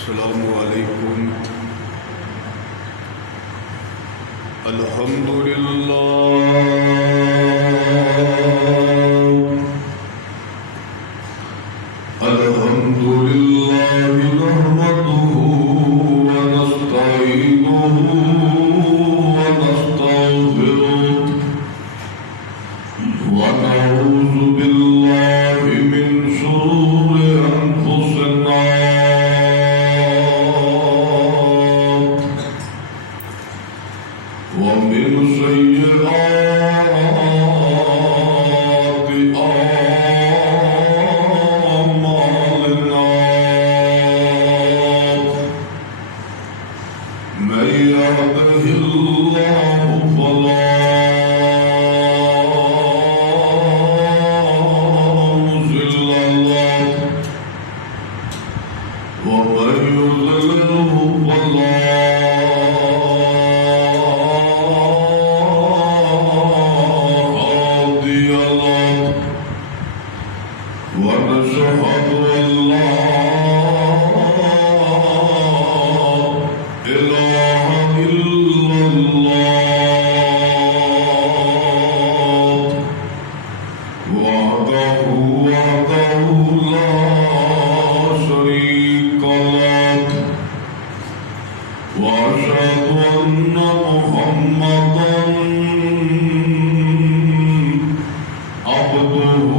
السلام علیکم. الحمد للہ نحمده ونستعينه ونستغفره ونعوذ بالله من شرور أنفسنا ومن سيئات أعمالنا من يهده الله فلا مضل له ومن يضلله فلا ونشهد أن لا إله إلا الله وحده لا شريك له وأشهد أن محمدا عبده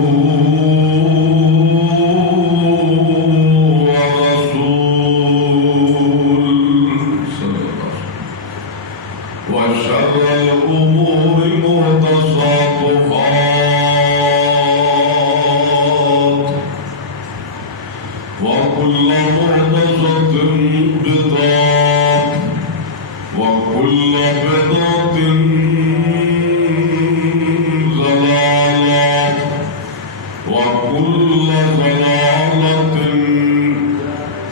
وشر الأمور محدثاتها وكل محدثة بدعة وكل بدعة ضلالة وكل ضلالة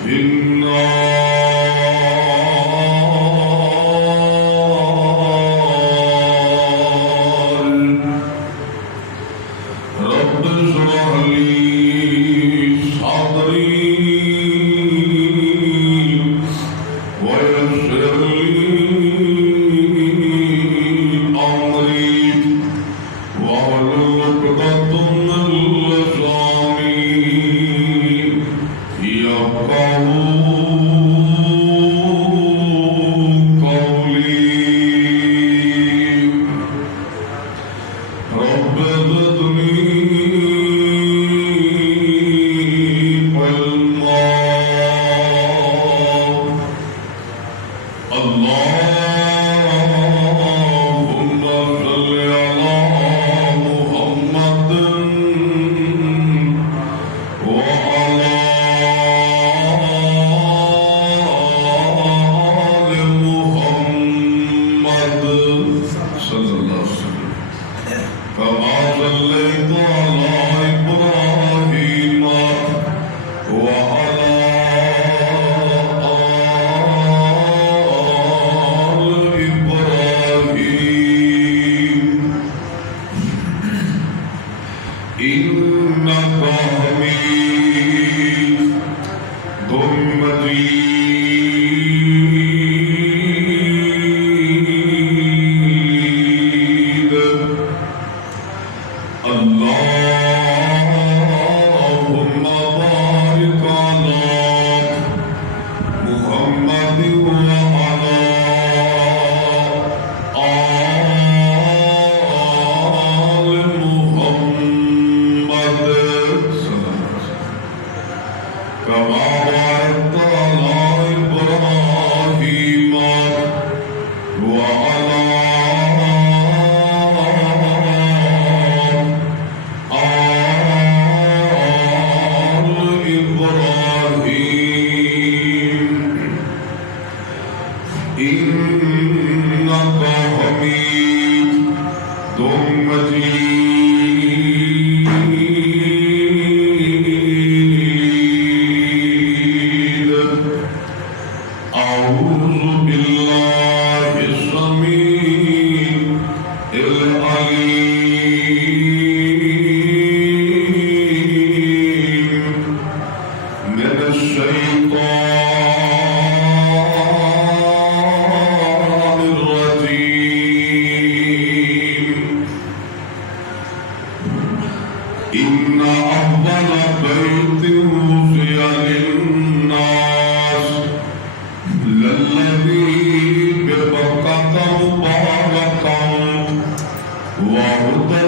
في النار. رب اشرح لي صدري ويسر لي أمري واحلل عقدة من لساني يفقهوا قولي. رب زدني علما. اللهم صل على محمد وعلى آل محمد صلى الله عليه وسلم كما صليت على إبراهيم وعلى آل إبراهيم إنك حميد مجيد. اللهم بارك على محمد وعلى آل محمد كما باركت على إبراهيم وعلى آل إبراهيم إنك حميد مجيد. الشيطان الرجيم إن أول بيت وضع للناس للذي ببركة مباركا وهدى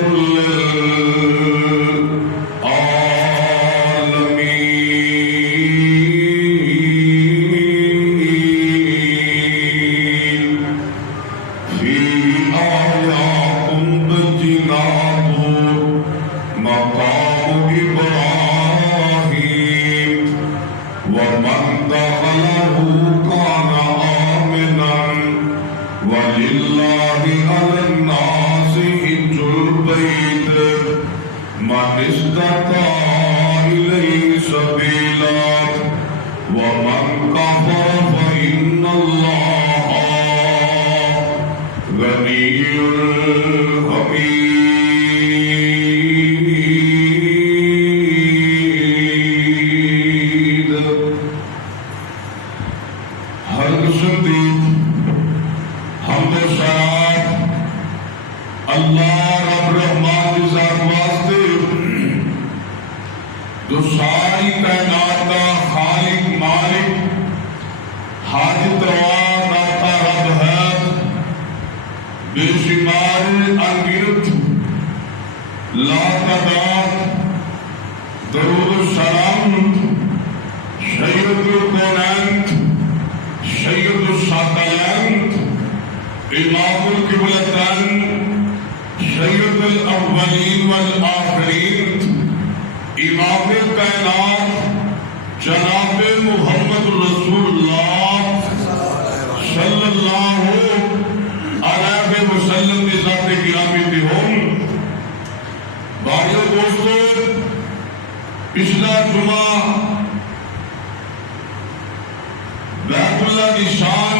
پچھلا جمعہ بیت اللہ کی شان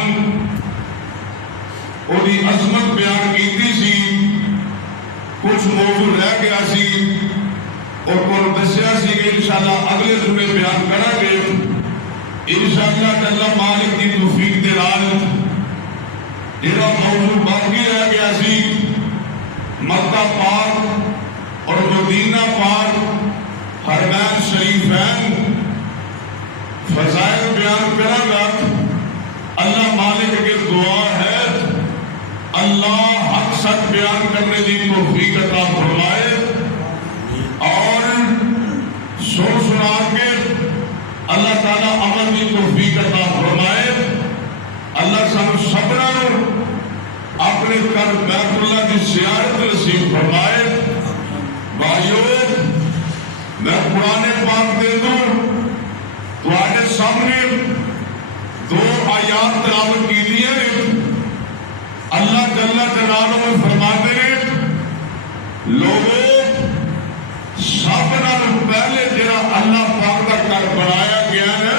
اور دی عظمت بیان کیتی سی، کچھ موضوع رہ گیا سی اور کل دسیا سی کہ انشاءاللہ اگلے جمعے بیان کریں گے انشاءاللہ اللہ مالک کی توفیق دے نال۔ جہاں موضوع باقی رہ گیا سی مکہ پاک اور مدینہ پاک حرمین شریفین فضائل بیان کریں گا۔ اللہ مالک کے دعا ہے اللہ حق سچ بیان کرنے کی توفیق عطا فرمائے اور سن سنا کے اللہ تعالیٰ عمل کی توفیق عطا فرمائے۔ اللہ سب صبرا اپنے کر بیت اللہ کی زیارت نصیب فرمائے۔ بھائیو میں قرآن پاک دے دوں تمہارے سامنے دو آیات تلاوت کی دیے۔ اللہ جل جلالہ میں فرماتے ہیں لوگوں سب نال پہلے جڑا اللہ پاک کا گھر بنایا گیا ہے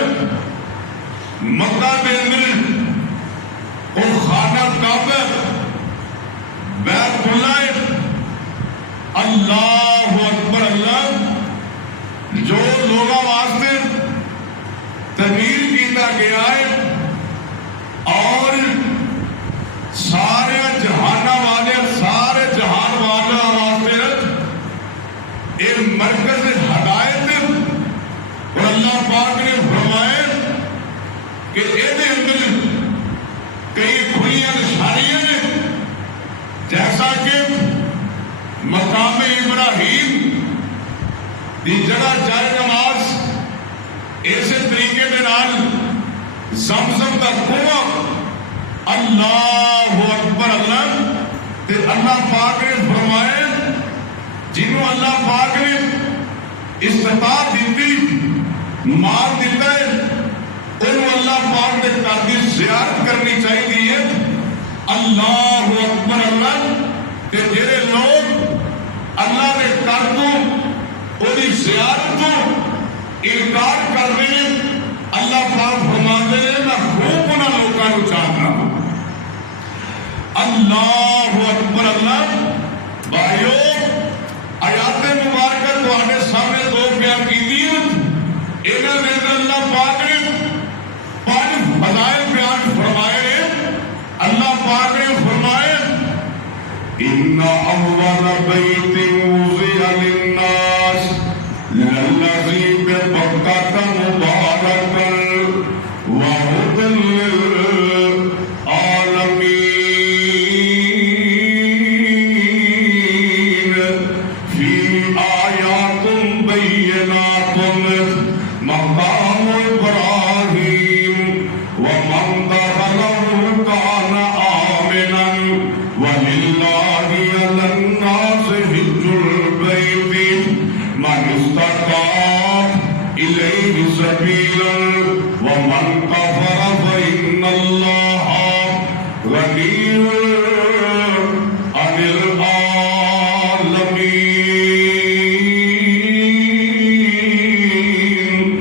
مکہ دے اندر اور خانہ کعبہ بیت اللہ اللہ اکبر اللہ جو لوگوں واسطے تعمیر کیتا گیا ہے اور سارے جہان والے سارے جہان والے واسطے ایک مرکز ہدایت اور اللہ پاک نے فرمایا کہ یہ اندر کئی کھلیاں نشانیاں نے جیسا کہ مقام ابراہیم دی جگہ جائے نماز ایسے طریقے کے نال زمزم کا کنواں اللہ اکبر اللہ تے اللہ پاک نے فرمایا جنہوں اللہ پاک نے استطاعت دیتی مال دیتا ہے انہوں اللہ پاک نے گھر کی زیارت کرنی چاہیے۔ اللہ اکبر اللہ تے جڑے لوگ اللہ نے گھر کو وہی زیارت کو انکار کر رہے ہیں اللہ پاک فرماتے ہیں میں خوب انہاں لوگوں کو چاہتا ہوں۔ اللہ اکبر اللہ بھائیو آیات مبارکہ تمہارے سامنے دو بیان کی دی انہوں نے اللہ پاک إن أول بيت وضع للناس للذي ببكة مباركا وهدى للعالمين فيه آيات بينات مقام إبراهيم ومن دخله كان آمنا ولله على الناس حج البيت من استطاع إليه سبيلا ومن كفر فإن الله غني عن العالمين.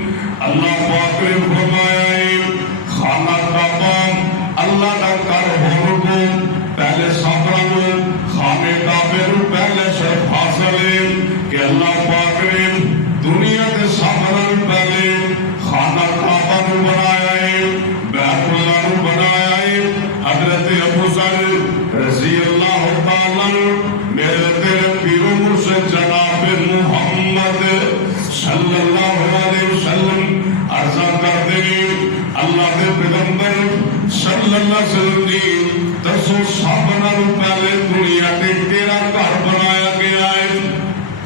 اللہ پاک نے فرمایا ہے خانہ کعبہ اللہ کا گھر ہونے کو پہلے صبر کو خانے کعبے کو پہلے شرف حاصل ہے کہ اللہ پاک نے دنیا کے صبر پہلے خانہ کعبہ کو بنایا ہے بیت اللہ کو بنایا ہے. حضرت ابو ذر رضی اللہ تعالیٰ میرے تیرے پیر و مرشد جناب محمد صلی اللہ علیہ وسلم عرضہ کرتے ہیں اللہ کے پیغمبر صلی اللہ علیہ وسلم جی دسو سب نالوں پہلے دنیا تے تیرا گھر بنایا گیا ہے.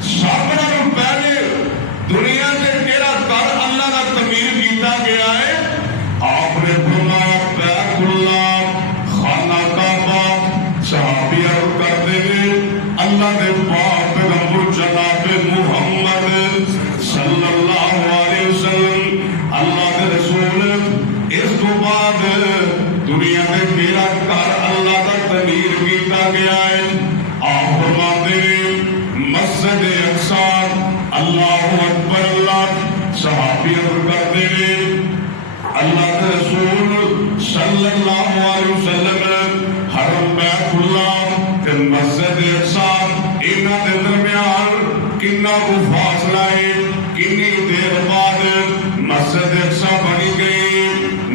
سب نالوں پہلے دنیا تے تیرا گھر اللہ کا تعمیر کیتا گیا ہے. آپ نے فرمایا بیت اللہ خانہ کعبہ صحابی عرض کرتے ہیں اللہ کے پاک پیغمبر جناب محمد صلی اللہ علیہ وسلم اللہ کے رسول اس کو بعد دنیا میں تیرا گھر اللہ کا تعمیر کیتا گیا ہے. آپ فرماتے ہیں مسجد اقصی اللہ اکبر اللہ صحابی عرض کرتے ہیں اللہ کے رسول صلی اللہ علیہ وسلم حرم بیت اللہ تے مسجد اقصی انہاں دے درمیان کتنا کو فاصلہ ہے کتنی دیر بعد مسجد اقصی بنی گئی.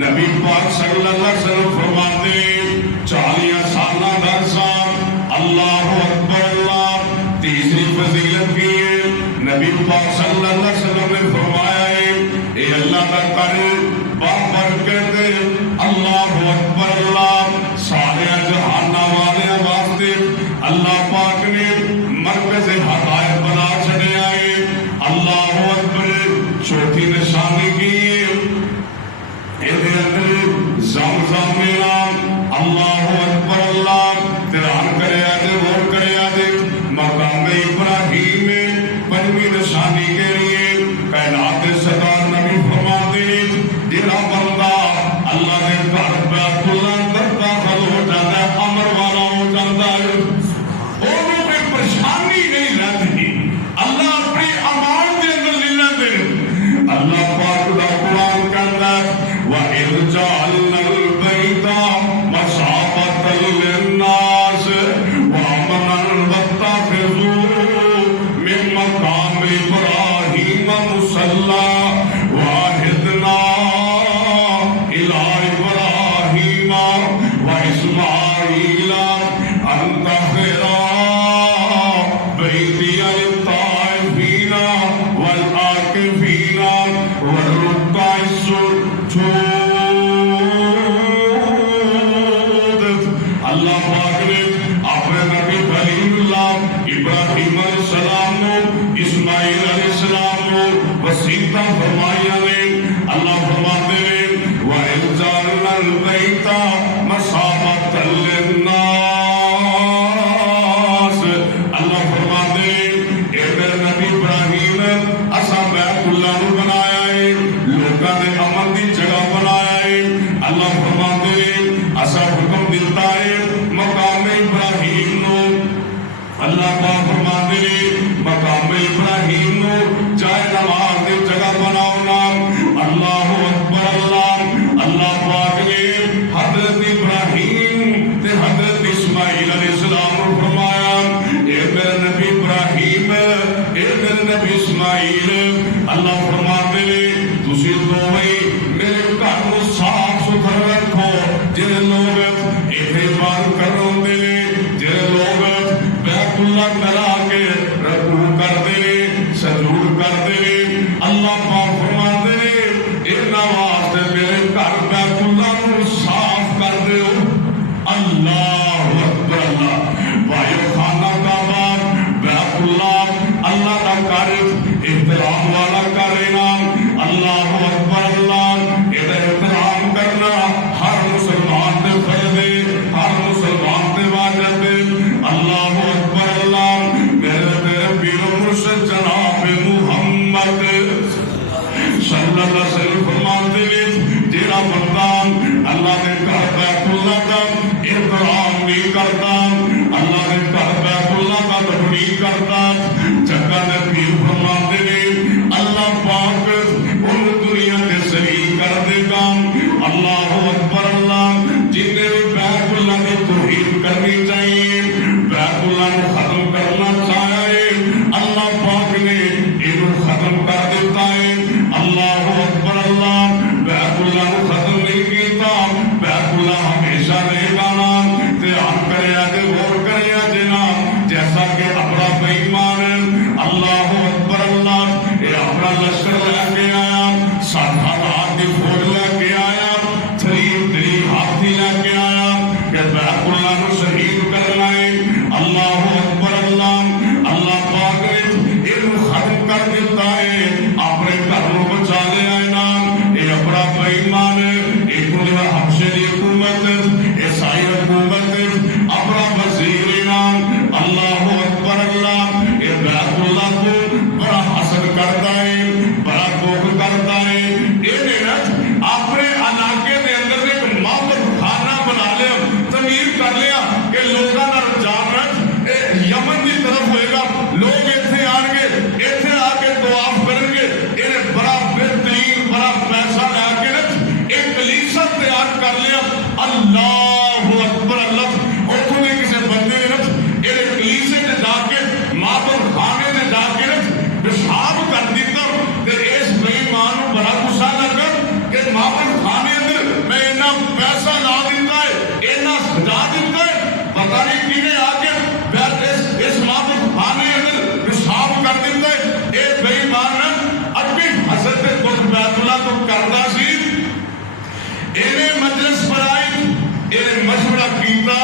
نبی پاک صلی اللہ علیہ وسلم فرماتے ہیں 40 سالہ عرصہ اللہ اکبر اللہ تیسری فضیلت کی ہے. نبی پاک صلی اللہ علیہ وسلم نے فرمایا ہے اے اللہ کا گھر بابرکت اللہ اکبر اللہ سارے جہانہ والے واسطے اللہ پاک نے مرکز ہدایت بنا چھڑے آئے. اللہ اکبر چوتھی نشانی کی زمزم میرا اللہ اکبر اللہ تیران کرے آدھے اور کرے آدھے مقام ابراہیم میں پنجویں نشانی کے لیے کائنات صدار نبی فرماتے ہیں جنہ بندہ اللہ نے گھر بیت اللہ اندر داخل ہو جاتا ہے امر والا ہو جاتا ہے انہوں پہ پریشانی نہیں رہتی. اللہ اپنی امان کے اندر لینا دے. اللہ پاک دا قرآن کہتا ہے وَإِذْ جَعَلْنَا الْبَيْتَ مَثَابَةً لِلنَّاسِ وَأَمْنًا وَاتَّخِذُوا مِن مَّقَامِ إِبْرَاهِيمَ مُصَلًّى وَعَهِدْنَا إِلَىٰ إِبْرَاهِيمَ وَإِسْمَاعِيلَ أَن طَهِّرَا بَيْتِيَ لِلطَّائِفِينَ وَالْعَاكِفِينَ وَالرُّكَّعِ السُّجُودِ. اللہ پاک نے اپنے نبی خلیل اللہ ابراہیم علیہ السلام کو اسماعیل علیہ السلام کو وسیلہ فرمایا نے. اللہ فرماتے ہیں وَإِذْ جَعَلْنَا الْبَيْتَ مَثَابَةً لِلنَّاسِ. اللہ فرماتے ہیں اے میرے نبی ابراہیم اساں بیت اللہ کو بنایا ہے لوکاں دے امن دی جگہ بنا انہاں واسطے میرے گھر بیت اللہ نو صاف کر دیو اللہ اکبر اللہ بھائیو خانہ کعبہ بیت اللہ اللہ کا گھر احترام والا گھر نام اللہ اکبر اللہ یہ احترام کرنا ہر مسلمان دے فرض ہے ہر مسلمان دے واجب ہے اللہ اکبر اللہ میرے تیرے پیر و مرشد جناب محمد صلی اللہ علیہ وسلم فرماتے ہیں جیڑا بندہ اللہ نے گھر بیت اللہ کا احترام نہیں کرتا اللہ نے گھر بیت اللہ کا تفریح کرتا جگہ نے پیر فرماتے ہیں اللہ پاک ان دنیا کے صحیح کر دے گا اللہ اکبر اللہ جنہیں بھی بیت اللہ کی توحید کرنی چاہیے بیت اللہ کو ختم کرنا چاہے اللہ پاک نے انہوں ختم کر دیتا ہے اللہ اکبر اللہ بیت اللہ کو ختم نہیں کیتا بیت اللہ ہمیشہ رہے گا نام دھیان کرے آگے غور کرے آجے نام جیسا کہ اپنا بیمان اللہ اکبر اللہ یہ اپنا لشکر لے کے آیا 60,000 کی فوج لے کے آیا 3 ہاتھی لے کے آیا کہ بیت اللہ کو شہید کرنا ہے اللہ اکبر اللہ اللہ پاک نے انہوں ختم کر دیتا ہے اپنے گھروں بچا لے آئے نام یہ اپنا بیمان ایک انہیں حبشے دی حکومت عیسائی حکومت اپنا وزیر نام اللہ اکبر اللہ یہ بیت اللہ کو بڑا حسد کرتا ہے بڑا کوک کرتا ہے اپنے علاقے کے اندر ایک معبد خانہ بنا لیا تعمیر کر لیا کہ لوگوں کا رجحان رکھ یمن کی طرف ہوئے گا لوگ ایتھے آن گے ایتھے آ کے طواف کریں گے انہیں بڑا بہترین بڑا پیسہ لا کے ایک کلیسا تیار کر لیا اللہ اکبر اللہ اتوں کے کسی بندے نے انہیں کلیسے سے جا کے معبد خانے سے جا کے پیشاب کر دیتا اس بےمان بڑا غصہ لگا کہ معبد خانے اندر میں اتنا پیسہ لا دیتا ہے اتنا سجا دیتا ہے پتہ نہیں کینے آ کے اس معبد خانے اندر پیشاب کر دیتا ہے اے بےمان اپنی حضرت خود بیت اللہ تو کرتا سی انہیں مجلس پر آئی انہیں مشورہ کیتا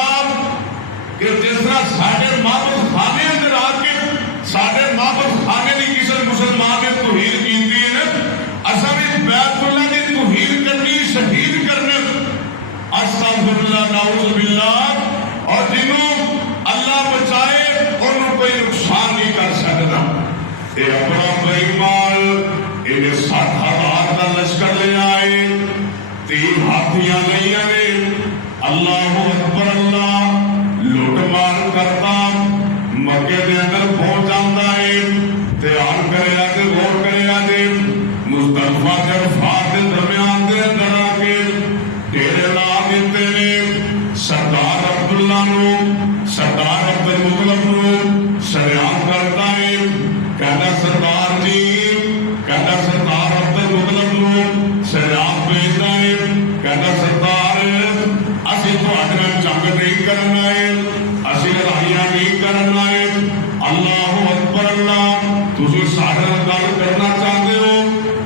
کہ جس طرح ساڑھے معبد خانے اندر آ کے ساڑھے معبد خانے کی کسی مسلمان نے توحید کیتی ہے اصلا بھی بیت اللہ کی توحید کرنی شہید کرنے استغفر اللہ نعوذ باللہ اور جنہوں اللہ بچائے انہوں کوئی نقصان نہیں کر سکتا یہ اپنا بیمان انہیں 60,000 کا لشکر لے آئے 3 ہاتھیاں نہیں آنے اللہ اکبر اللہ لوٹ مار کرتا مکے دے اندر پہنچ جاتا ہے دھیان کرے آتے غور کرے آتے مصطفیٰ کے عرفات کے درمیان دے اندر آ کے ڈیرے لا دیتے ہیں سردار عبداللہ نو سردار عبدالمطلب نو سریعان کرتا ہے کہتا سردار جی کہتا سردار عبدالمطلب نو سریعان بھیجتا ہے کہتا سردار اسی تو آدھر جنگ نہیں کرنا ہے اسی لڑائیاں نہیں کرنا ہے اللہ اکبر اللہ تجھے ساڑھے گل کرنا چاہتے ہو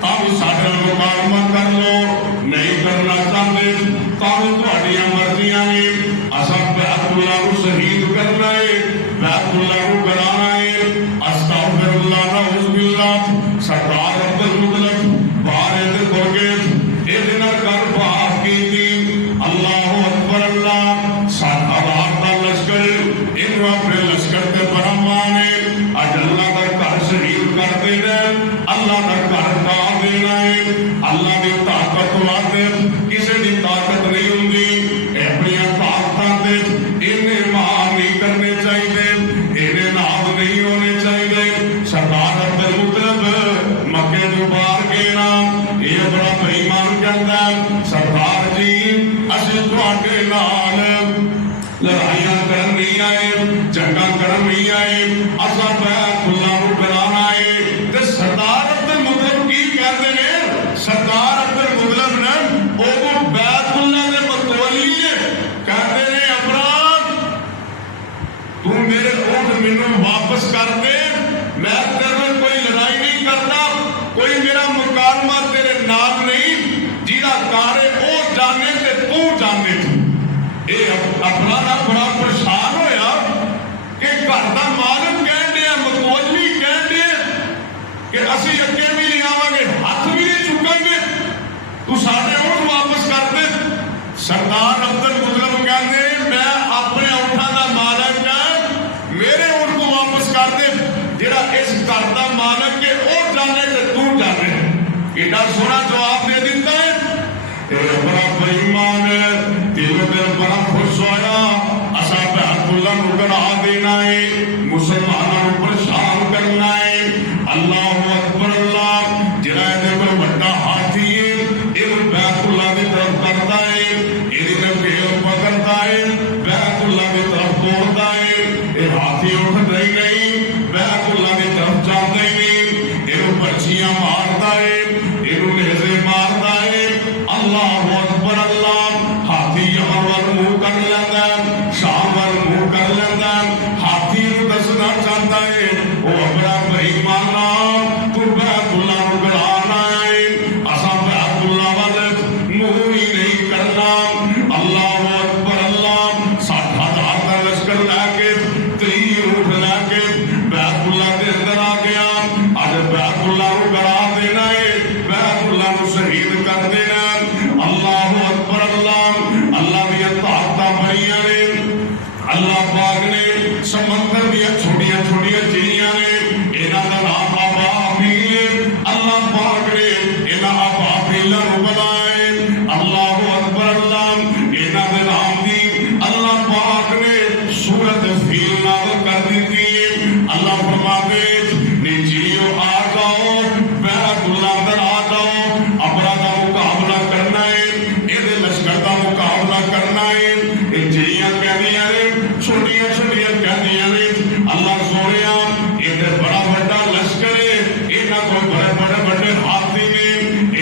تاہم ساڑھے مقابلہ کر لو نہیں کرنا چاہتے تاہم تھوڑیاں مرضیاں ہیں اصل بیت اللہ کو شہید کرنا ہے بیت اللہ کو کرانا ہے استغفر اللہ نعوذ باللہ سردار عبدالمطلب بارے دے گرگیت ایدنا کر بات کی تھی اللہ اکبر اللہ 60,000 کا لشکر انہوں اپنے لشکر کے برہمانے آج اللہ کا گھر شہید کر دینا اللہ کا گھر کہا دینا ہے اللہ کی طاقت واتے کسی کی طاقت نہیں ہوندی اپنی طاقتاں دے انہیں مہار نہیں کرنے چاہیے انہیں ناب نہیں ہونے چاہیے سردار عبدالمطلب مکے تو باہر کے نام یہ بڑا بےمان کہتا ہے سردار جی اسی تواڈے نال لڑائیاں کرن نہیں آئے جنگاں کرن نہیں آئے اساں بیت اللہ کو کرانا ہے تے سردار عبدالمطلب کی کہتے ہیں سردار عبدالمطلب نے وہ بیت اللہ کے متولی نے کہتے ہیں ابرام تو میرے اونٹ مینوں واپس کر دے میں تیرے کوئی لڑائی نہیں کرتا کوئی میرا مکالمہ تیرے نال نہیں گھر کا مالک کہہ دیا متولی کہہ دیا کہ اسی اگے بھی نہیں آواں گے ہاتھ بھی نہیں چکیں گے تو سارے اونٹ واپس کر دے سردار عبد المطلب کہتے میں اپنے اونٹاں دا مالک ہاں میرے اونٹ کو واپس کر دے جڑا اس گھر دا مالک ہے وہ جانے تے تو جانے ایڈا سونا جواب دے دیتا ہے بڑا بےمان دل بڑا خوش ہویا اساں بیت اللہ نو کرا دینا ہے مسلمانوں کو پریشان کرنا ہے اللہ اکبر اللہ جڑا دے کوئی بڑا ہاتھی ہے یہ بیت اللہ دی طرف کرتا ہے یہ نکیل پکڑتا ہے بیت اللہ دی طرف توڑتا ہے یہ ہاتھی اٹھ نہیں بیت اللہ دی طرف جاتا ہی نہیں یہ پرچیاں مارتا ہے یہ نیزے مارتا ہے اللہ اکبر اللہ ہاتھی یہاں ور منہ کر لیتا ہے شام ور منہ کر لیتا ہے ہاتھی نو دسنا چاہتا ہے وہ اپنا بھائی مانا تو بیت اللہ نو کرانا ہے اساں بیت اللہ والے منہ ہی نہیں کرنا اللہ اکبر اللہ 60,000 کا لشکر لے کے 30 اونٹ لے کے بیت اللہ کے اندر آ گیا اج بیت اللہ نو کرا دینا ہے بیت اللہ نو شہید کر دینا اللہ اکبر اللہ اللہ دی طاقت بڑی نے اللہ پاک نے سمندر دی چھوٹیاں چھوٹیاں چڑیاں نے انہاں دا نام ابابیل اللہ پاک نے انہاں ابابیل نو بنائے اللہ اکبر اللہ انہاں دے نام دی اللہ پاک نے سورۃ فیل نازل کر دیتی ہے اللہ فرماتے نیچیو آ جاؤ بیت اللہ اندر آ جاؤ اپنا دا مقابلہ کرنا ہے یہ لشکر دا مقابلہ کرنا ہے یہ چڑیاں کہدیاں نے چھوٹیاں چھوٹیاں کہدیاں نے اللہ سونیا یہ بڑا بڑا لشکر ہے انہاں کو بڑے بڑے ہاتھی نے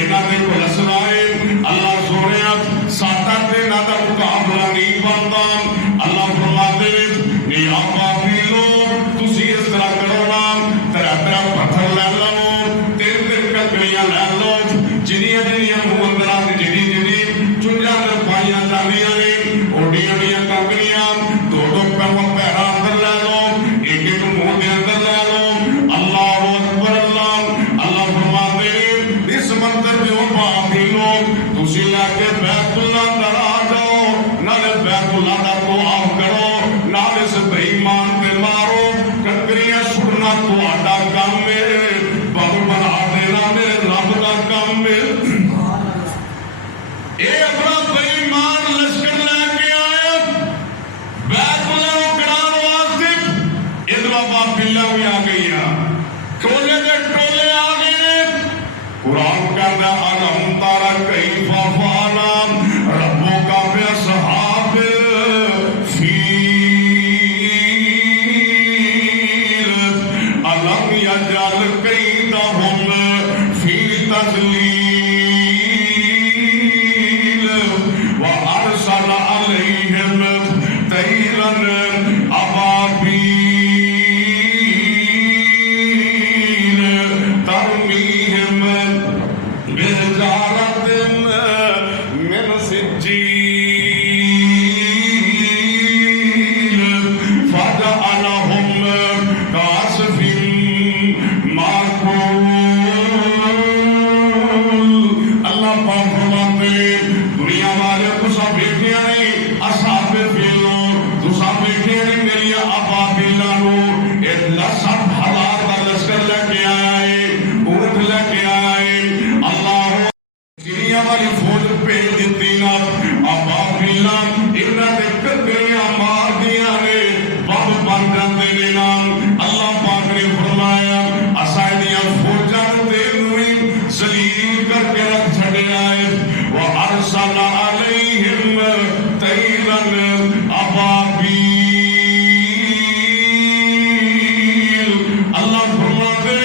انہاں دے کول اسلحہ ہے اللہ سونیا ساڈا تے نہ دا مقابلہ نہیں بندا اللہ فرماتے نے ابابیلو تسی اس طرح کرو نا تیرا پتھر لے لو تین ککڑیاں لے لو جنیاں منہ اندر آ جنی چنجاں تے پائیاں جاندیاں نے اوڈیاں دیاں ککڑیاں دو پیرا اندر لے لو ایک منہ دے اندر لے لو اللہ اکبر اللہ اللہ فرماتے اس منظر میں ابابیلو تسی لے کے بیت اللہ اندر آ جاؤ نالے بیت اللہ دا طواف کرو نالے سے بے ایمان تے مارو ککڑیاں چھڑنا تہاڈا کام ہے بہو بنا دینا میرے رب دا کام ہے اے اپنا بے ایمان لشکر لے کے آیا بیت اللہ کو کران واسطے ادھر ابابیل بھی آ گئی ٹولے دے ٹولے آ گئے قرآن کہتا ہے الم تر کیف فعل ربک باصحاب الفیل الم یجعل کیدہم فی تضلیل وارسل علیہم طیرا ابابیل ترمیہم بحجارۃ من سجیل فجعلہم کعصف مأکول اللہ پاک فرماتے دنیا والے تساں بیٹھیاں نہیں اصحاب فیل تساں بیٹھیاں نہیں میری ابابیلاں نو 60,000 کا لشکر لے کے آیا ہے اونٹ لے کے آیا ہے اللہ چڑیاں والی فوج بھیج دیتی نا ابابیلاں انہاں دے ککڑیاں مار دیاں نے بم بن جاندے نے نام اللہ پاک نے فرمایا اساں دیاں فوجاں تے نویں ذلیل کر کے رکھ چھڈیا ہے وارسل علیہم طیرا ابابیل اللہ فرماتے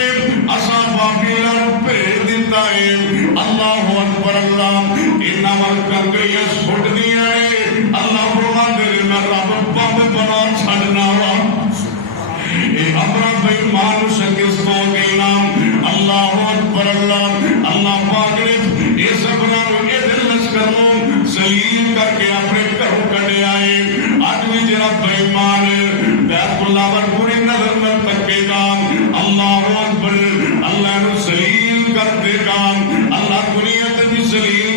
اساں ابابیل بھیج دیتا ہے اللہ اکبر اللہ انہاں ول ککڑیاں چھڈ دیاں نے اللہ فرماتے میں رب بم بنا چھڈنا وا اے اپنا بے ایمان شکست ہو گئی نام اللہ اکبر اللہ اللہ پاک نے اس اپنا اے دل لشکر نو ذلیل کر کے اپنے گھروں کڈیا ہے اج بھی جڑا بے ایمان بیت اللہ ور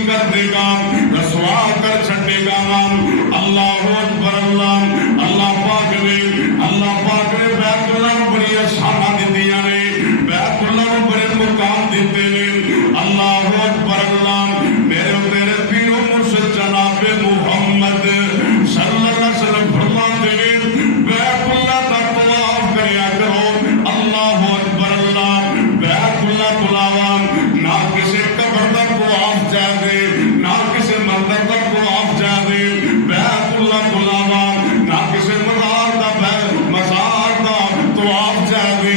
کر دے گا، رسوا کر چھٹے گا۔ اللہ اکبر اللہ۔ اللہ پاک نے بیت اللہ کو بڑی شاناں دتیاں نے، بیت اللہ کو بڑے مقام دیتے نے۔ اللہ اکبر اللہ۔ میرے تیرے پیر و مرشد جناب محمد صلی اللہ علیہ وسلم فرماتے ہیں بیت اللہ کا طواف کریا کرو۔ اللہ اکبر اللہ۔ بیت اللہ کو علاوہ نہ کسی قبر کا طواف جائے، نہ کسی مندر کا طواف جائے، بیت اللہ کو علاوہ نہ کسی مزار کا طواف جائے۔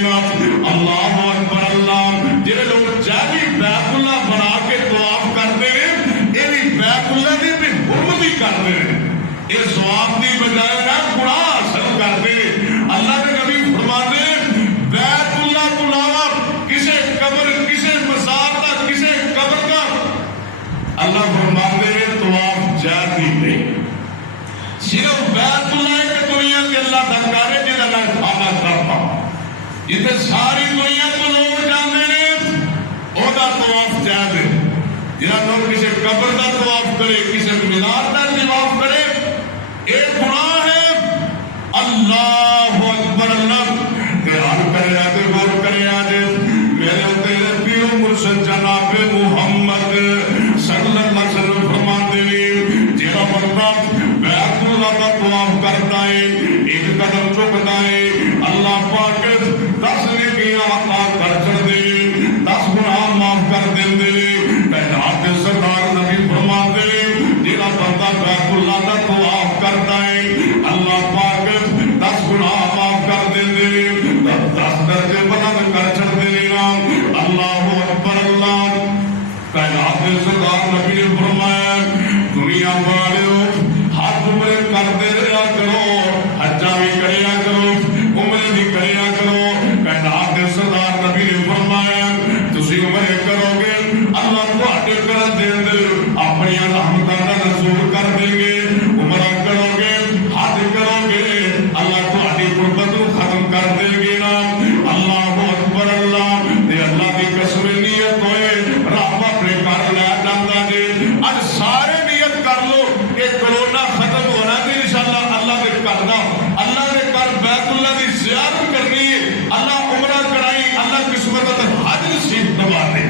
اللہ اکبر اللہ۔ جنہیں لوگ جائے بیت اللہ بنا کے طواف کرتے ہیں، یہ بیت اللہ کی بھی حرمت ہی کرتے ہیں، یہ ثواب کی بجائے نہ گناہ حاصل کرتے ہیں۔ اللہ کے نبی فرماتے ہیں بیت اللہ کو علاوہ کسی قبر، کسی مزار کا، کسی قبر کا اللہ فرماتے ہیں طواف جائز ہی نہیں۔ صرف بیت اللہ ایک دنیا کے اللہ کا کار ہے جنہاں نے کھانا کرتا، جتنے ساری دنیا کو لوگ جانے ہیں وہ دا طواف جائز ہے۔ جہاں لوگ کسی قبر کا طواف کرے، کسی مزار کا طواف کرے، ایک گناہ ہے۔ اللہ اکبر اللہ۔ دھیان کرے آجے، غور کرے آجے۔ میرے تیرے پیر و مرشد جناب محمد صلی اللہ علیہ وسلم فرماتے ہیں جہاں بندہ بیت اللہ کا طواف کرتا ہے، ایک قدم چکتا ہے، اللہ پاک 10 نیکیاں عطا کر چھڑدے، 10 گناہ معاف کر دیندے۔ کائنات کے سردار نبی فرماتے ہیں جہاں بندہ بیت اللہ کا طواف کرتا ہے، اللہ پاک 10 گناہ معاف کر دیندے، 10 درجے بلند کر چھڑدے۔ اللہ اکبر اللہ۔ کائنات کے سردار نبی نے فرمایا دنیا والوں حج عمرے کرتے رہا کرو، حجاں بھی کریا کرو، عمرے بھی کریا کرو۔ کائنات کے سردار نبی نے فرمایا تسی عمرے کرو گے اللہ تہاڈے کر دین دے اپنی رحمتاں دا نزول کر دیں گے، عمرہ کرو گے، حج کرو گے، اللہ تہاڈی غربت کو ختم کر دیں گے نا۔ اللہ اکبر اللہ۔ تے اللہ دی قسم نیت ہوئے رب اپنے گھر لے جاندا جے۔ اج سارے نیت کر لو کہ کرونا ختم ہونا تے انشاءاللہ اللہ دے گھر دا، اللہ دے گھر بیت اللہ دی زیارت کرنی ہے، اللہ عمرہ کرائی، اللہ قسمت تے حج نصیب کروا دے۔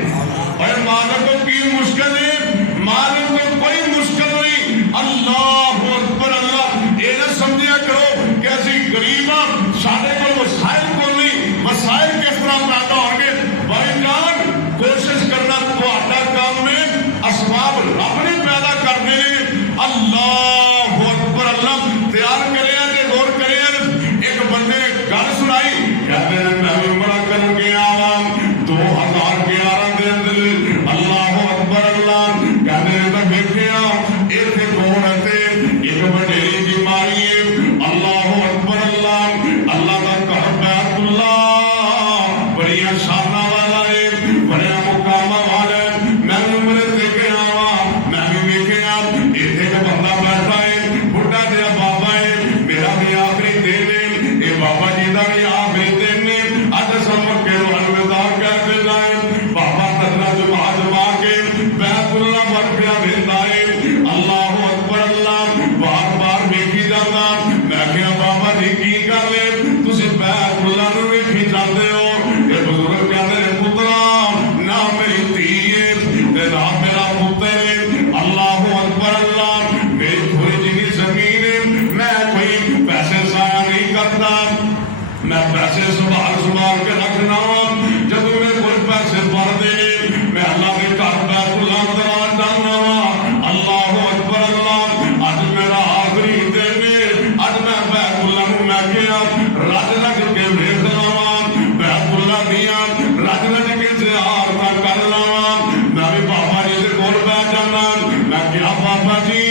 اور مالک کو کی مشکل ہے، مالک کو کوئی مشکل نہیں۔ اللہ اکبر اللہ۔ یہ نہ سمجھیا کرو کہ اسی غریب ہاں، سارے کو وسائل کو نہیں، وسائل کس طرح پیدا ہوں گے۔ بھائی جان کوشش کرنا تہاڈا کام ہے، اسباب رب نے پیدا کر دینے۔ اللہ اکبر اللہ۔ تیار کرے آجے، غور کرے آجے۔ ایک بندے گل سنائی، کہتے ہیں میں عمرہ کر کے آواں 2011 دے اندر۔ اللہ اکبر اللہ۔ کہتے ہیں تو دیکھیا ایتھے کون ہے، ایک وڈیری بیماری ہے۔ اللہ اکبر اللہ۔ اللہ دا گھر بیت اللہ بڑی شاناں والا ہے، بڑے مقام والا ہے۔ میں عمرے دے کے آواں، میں بھی ویکھیا ایتھے ایک بندہ بیٹھا ہے، بڈھا جہا بابا ہے، میرا بھی آخری دن ہے، اے بابا جی دا بھی آخری دن ہے۔ اج سمجھ کے الوداع کہہ کے جائیں، بابا تدرا جما کے بیت اللہ بن پیا دیندا ہے۔ اللہ اکبر اللہ۔ بار بار ویکھی جاتا، میں کہیا بابا جی کی گل ہے تسی بیت اللہ نوں ویکھی جاندے ہو؟ اے بزرگ کہندے نے پترا نہ میری دھی ہے تے نہ میرا پتر ہے۔ اللہ اکبر اللہ۔ میری تھوڑی جنی زمین ہے، میں کوئی پیسے ضائع نہیں کرتا، میں پیسے سنبھال کے رکھنا ہوں۔ جب میں کوئی پیسے بھر دے میں اللہ کے گھر بیت اللہ درا جانا ہوں۔ اللہ اکبر اللہ۔ اج میرا آخری دن ہے، اج میں بیت اللہ نوں میں کہیا رج رج کے ویکھ لواں، بیت اللہ دیاں رج رج کے زیارتاں کر لواں۔ میں بھی بابا جی دے کول بیٹھ جانا، میں کہیا بابا جی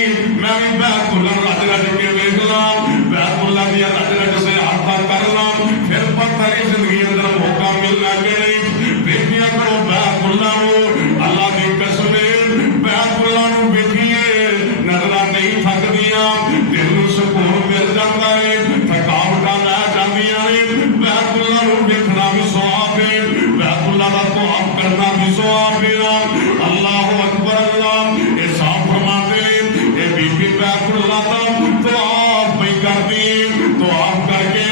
میں بھی بیت اللہ رج رج کے ویکھ لاں، بیت اللہ دیاں رج رج زیارتاں کر لاں۔ پھر پتہ نہیں زندگی اندر موقع ملنا کہ نہیں۔ ویکھیا کرو بیت اللہ نوں، اللہ دی قسم بیت اللہ نوں ویکھیے نظراں نہیں تھکدیاں، دل نوں سکون مل جاندا ہے، تھکاوٹاں لے جاندیاں نے۔ بیت اللہ نوں ویکھنا بھی ثواب ہے، بیت اللہ دا طواف کرنا بھی ثواب ہے۔ اللہ اکبر اللہ۔ بعد تو آپ پہ کر دی تو آپ کر کے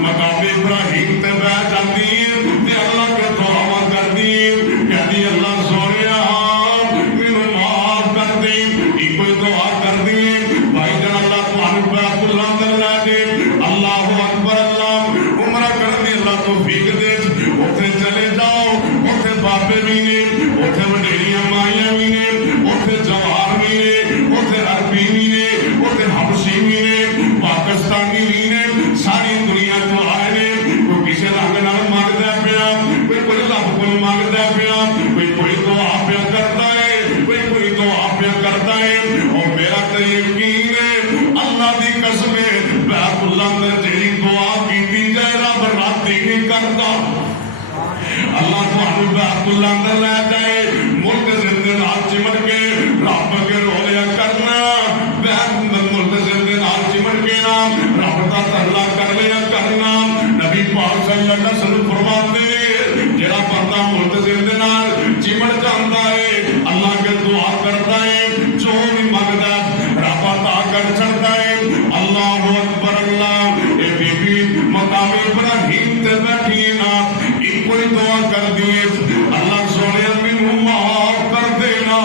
مقام ابراہیم تے بہ جاتی تے اللہ کے دعا کر دی کہتی اللہ سونیا مینوں معاف کر دے ایک کوئی دعا کر دی بھائی جان اللہ تمہارے بیت اللہ کر لے دے اللہ اکبر اللہ عمرہ کر دے اللہ توفیق دے اوتھے چلے جاؤ اوتھے بابے بھی نے اوتھے وڈیریاں مائیاں بھی نے اوتھے جوار بھی نے اوتھے عربی بھی نے اوتھے حبشی بھی نے پاکستانی بھی نے ساری دنیا تو آئے نے کوئی کسی رنگ نال مانگدا پیا کوئی رب کول مانگدا پیا کوئی دعا پیا کرتا ہے کوئی دعا پیا کرتا ہے اور میرا تے یقین ہے اللہ دی قسم ہے بیت اللہ نے جڑی دعا کیتی جائے رب راتی نہیں کرتا اللہ تمہارے بیت اللہ اندر لے جائے ملک زندے نال چمٹ کے رب کے رولیا کرنا ملک زندے نال چمٹ کے نام رب کا ترلا کر لیا کرنا نبی پاک صلی اللہ علیہ وسلم فرماتے ہیں جڑا بندہ ملک زندے نال چمٹ جاندا ہے اللہ کے دعا کرتا ہے جو بھی منگدا رب عطا کر چھڑتا ہے اللہ اکبر اللہ اے بی بی مقام ابراہیم تے بیٹھی نا ایک کوئی دعا کر دیے اللہ سونے مینوں معاف کر دینا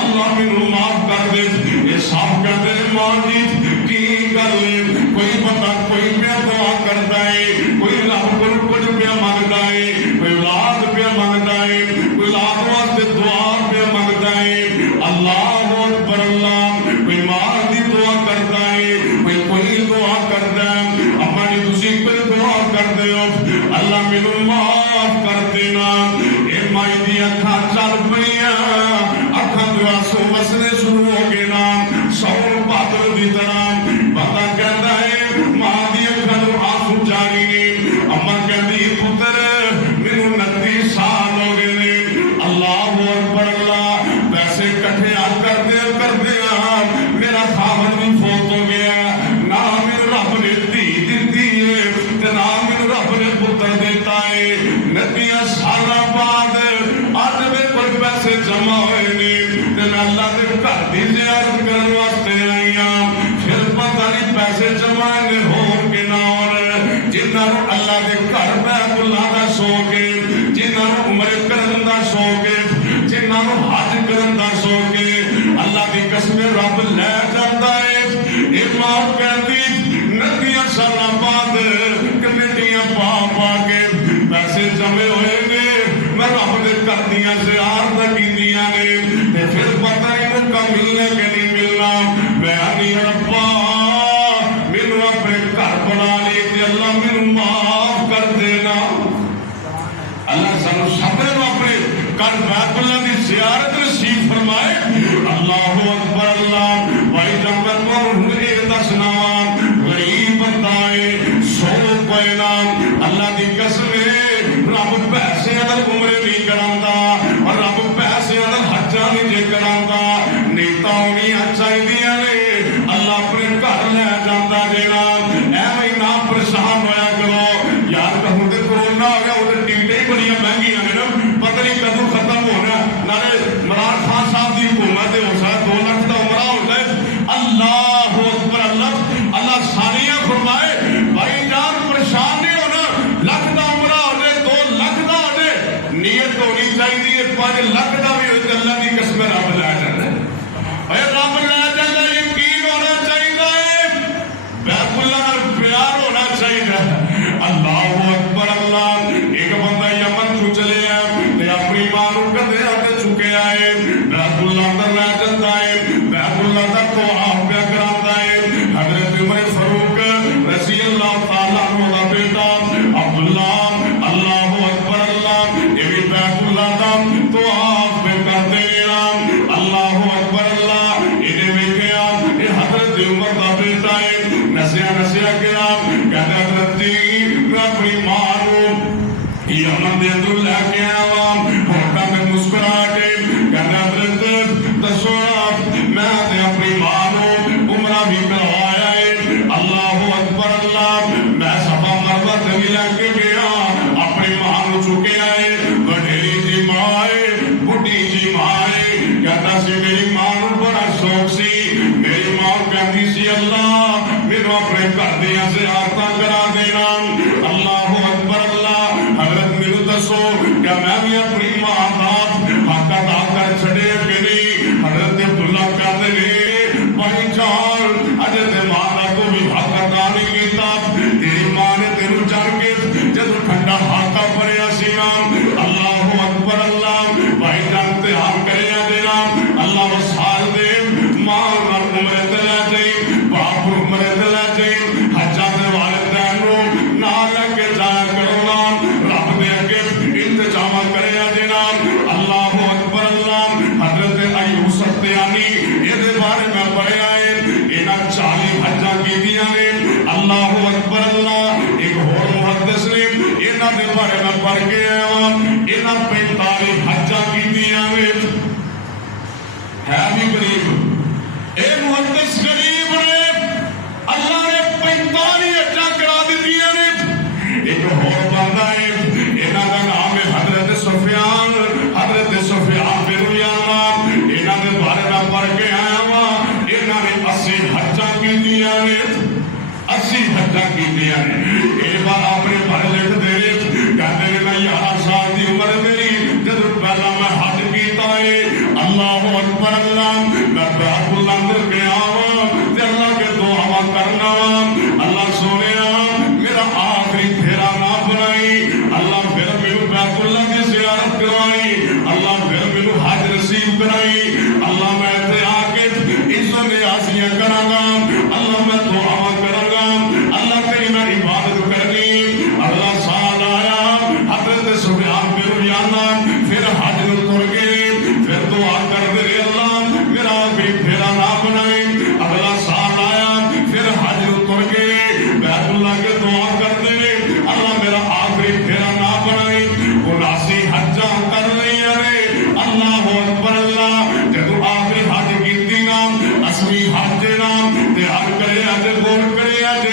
اللہ مینوں معاف کر دے یہ صاحب کہتے ہیں ماں جی کی کر لے کوئی بندہ کوئی پیا دعا کرتا ہے کوئی رب کو کچھ پیا مانگتا ہے کوئی اولاد پیا مانگتا ہے کوئی اولاد واسطے دعا پیا مانگتا ہے اللہ اکبر اللہ کوئی ماں دی دعا کرتا ہے کوئی دعا کرتا ہے اما جی تسی کوئی دعا کرتے ہو اللہ مینوں معاف کر دینا اے مائی دی اکھاں چل پئیاں اکھاں دے آنسو وسنے شروع ہو گئے نا سون بادل دی طرح بندہ کہتا ہے ماں دی اکھاں دے آنسو جاری نے اما کہندی پتر مینوں 29 سال ہو گئے نے اللہ اکبر اللہ پیسے کٹھے کر دے میرا خاوند بھی فوت ہو گیا نہ میرے رب نے دھی دتی ہے تے نہ میرے رب نے پتر دیتا ہے 29 سالاں بعد اج میرے کول پیسے جمع ہوئے نے تے میں اللہ دے گھر دی زیارت کرن واسطے آئی ہاں پھر پتہ نہیں پیسے جمع نے ہون کے نہ ہون جنہاں نوں اللہ دے گھر بیت اللہ دا شوق ہے جنہاں نوں عمرہ کرن دا شوق ہے جنہاں نوں حج کرن دا شوق ہے اللہ دی قسم رب لے جاتا ہے یہ ماں کہتی 29 سالاں بعد کمیٹیاں پا کے پیسے جمے ہوئے نے میں رب دے گھر دیاں زیارتاں کیتیاں نے تے پھر پتہ نہیں کا ملنا کہ نہیں ملنا میں آنی ربا مینوں اپنے گھر بنا لے تے اللہ مینوں معاف کر دینا اللہ سانوں سب نوں اپنے گھر بیت اللہ دی زیارت نصیب فرمائے اللہ اکبر اللہ بھائی جان میں یہ دسنا غریب بندہ ہے سو کوئی نام اللہ دی قسم ہے رب پیسے اندر عمرے نہیں کراندا اور رب پیسے اندر حجاں نہیں جے کراندا نیتا ہونیاں چاہیدیاں نے اللہ اپنے گھر لے جاندا جینا ایویں نہ پریشان ہویا کرو یار کہوں تے کرونا آ گیا وہ ٹکٹیں بڑی مہنگیاں نے پتہ نہیں کدوں ختم ہونا نالے عمران خان صاحب دی حکومت ہو سکتا 2 لاکھ دا عمرہ ہو جائے اللہ اکبر اللہ ساریاں فرمائے بھائی جان پریشان نہیں ہونا لاکھ دا عمرہ ہو جائے 2 لاکھ دا ہو جائے نیت ہونی چاہیے 5 لاکھ دا بھی ہو جائے اللہ کی قسم رب لے جاتا ہے اے رب لے جاتا ہے یقین ہونا چاہیے بیت اللہ پیار ہونا چاہیے اللہ اکبر اللہ ایک بندہ یمن تو چلے تے اپنی ماں نوں کدے ہاتھ چکے آئے بیت اللہ اندر لے جاتا ہے بیت اللہ دا طواف پیا کراندا ہے حضرت عمر فاروق رضی اللہ تعالی عنہ دا بیٹا عبداللہ اللہ اکبر اللہ یہ بھی بیت اللہ دا طواف پہ کرتے ہیں اللہ اکبر اللہ انہیں ویکھیا یہ حضرت عمر دا بیٹا ہے نسیا گیا کہتے حضرت جی میں اپنی ماں نوں یمن دے اندر لے کے آیا ہوٹا میں مسکرا کے کہتے حضرت دسو میں تے اپنی ماں نوں عمرہ بھی کروایا ہے اللہ اکبر اللہ میں صفا مروہ تے بھی لے کے گیا اپنی ماں نوں چکے آئے وڈیری جی ماں ہے بڈھی جی ماں ہے کہتا سی میری ماں نوں بڑا شوق سی میری ماں کہتی سی اللہ میرے اپنے گھر دیا زیارتاں کرا دینا اللہ اکبر اللہ حضرت میرے دسو کیا میں بھی اپنی ماں باپ حق ادا کر چھڑے کہ نہیں حضرت عبداللہ کہتے ہیں بھائی جان اجے تے ماں کو بھی حق ادا نہیں کیتا تیری ماں نے تینوں جان کے جب ٹھنڈا ہاتھا پڑیا سی نام اللہ اکبر اللہ بھائی جان تے ہم کرے دینا اللہ وسال دے ماں نال عمرے تے لے جائیں باپ عمرے تے لے جائیں حجاں دے والدین نو نال لے کے جایا کرو نام رب دے اگے انتظام کرے دینا اللہ اکبر اللہ حضرت ایوب سختیانی یہ دے بارے میں پڑھیا ہے انہاں 40 حجاں کیتیاں نے اللہ اکبر اللہ ایک اور محدث نے انہاں دے بارے میں پڑھ کے آیا انہاں 45 حجاں کیتیاں نے ہے بھی غریب اے محدث غریب نے اللہ نے 45 حجاں کرا دتیاں نے ایک اور بندہ ہے انہاں دا نام ہے حضرت سفیان بن عیینہ انہاں دے بارے میں پڑھ کے آیا ہوں انہاں نے 80 حجاں کیتیاں نے 80 حجاں کیتیاں نے ایک بار اپنے بارے لکھ دے رہے کہتے ہیں میں 11 سال دی عمر میری جب پہلا میں حج کیتا ہے اللہ اکبر اللہ میں بیت اللہ اندر گیا ہوں تے اللہ کے دعا کرنا اللہ سونیا میرا آخری پھیرا نہ بنائی اللہ پھر میرے بیت اللہ کی زیارت کروائی اللہ پھر میرے حج نصیب کرائی اللہ میں تے آ کے عزت نیازیاں کراں گا اللہ میں دعا کراں گا اللہ تیری میں عبادت کرنی اگلا سال آیا حضرت سفیان بن عیینہ پھر حج نو تر گئے پھر دعا کر دے اللہ میرا بھی پھیرا نہ بنائے اگلا سال آیا پھر حج نو تر گئے بیت اللہ کے دعا کر دے اللہ میرا آخری پھیرا نہ بنائے 79 حجاں کر لیا رے اللہ اکبر اللہ جدو آخری حج کیتی نام 80 حج نام تے حج کرے اج گول کرے اج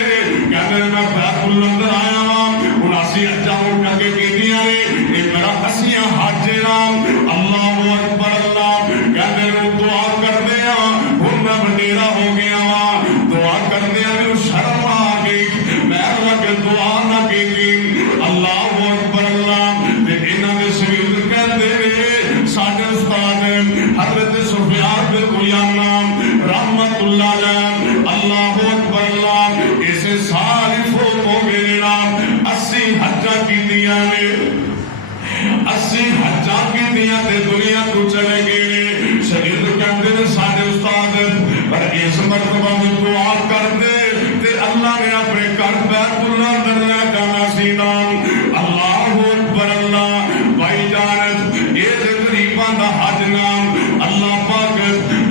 کہتے میں بیت اللہ اندر آیا ہوں 79 حجاں اٹھ کے کیتیاں نے اے میرا 80 حج نام اللہ اکبر اللہ کہتے ہیں دعا کر دیا ہن میں وڈیرا ہو گیا ہوں دعا کر دیا میرے شرم آ گئی میں اللہ کے دعا نہ کیتی اللہ اکبر اللہ تے انہاں دے شہید کہندے نے ساڈے استاد حضرت سفیان بن عیینہ رحمت اللہ علیہ اللہ اکبر اللہ اسے سال فوت ہو گئے نا 80 حجاں کیتیاں نے 80 حجاں کیتیاں تے دنیا تو چلے گئے شہید کہندے نے ساڈے استاد پر اس مرتبہ میں دعا کر دے تے اللہ نے اپنے گھر بیت اللہ اندر لے جانا سی نام اللہ اکبر اللہ بھائی جان یہ غریباں دا حج نام اللہ پاک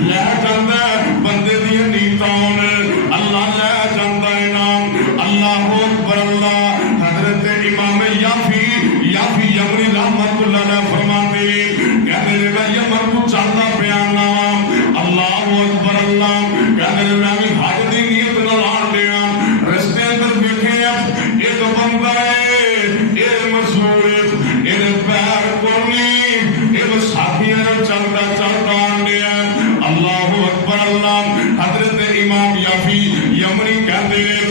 لے جاندا ہے بندے دی نیتاں اللہ لے جاندا ہے نام اللہ اکبر اللہ حضرت امام یافی یمنی رحمت اللہ علیہ فرماتے ہیں کہتے ہیں میں یمن کو چاہتا بیان نام اللہ اکبر اللہ کہتے ہیں میں بھی حج دی نیت نال آن دیا رستے اندر دیکھے ایک بندہ ہے ایک مشہور ہے پیر کونی ایک ساتھیاں چلتا چلتا آن دیا اللہ اکبر اللہ حضرت امام یافی یمنی کہتے ہیں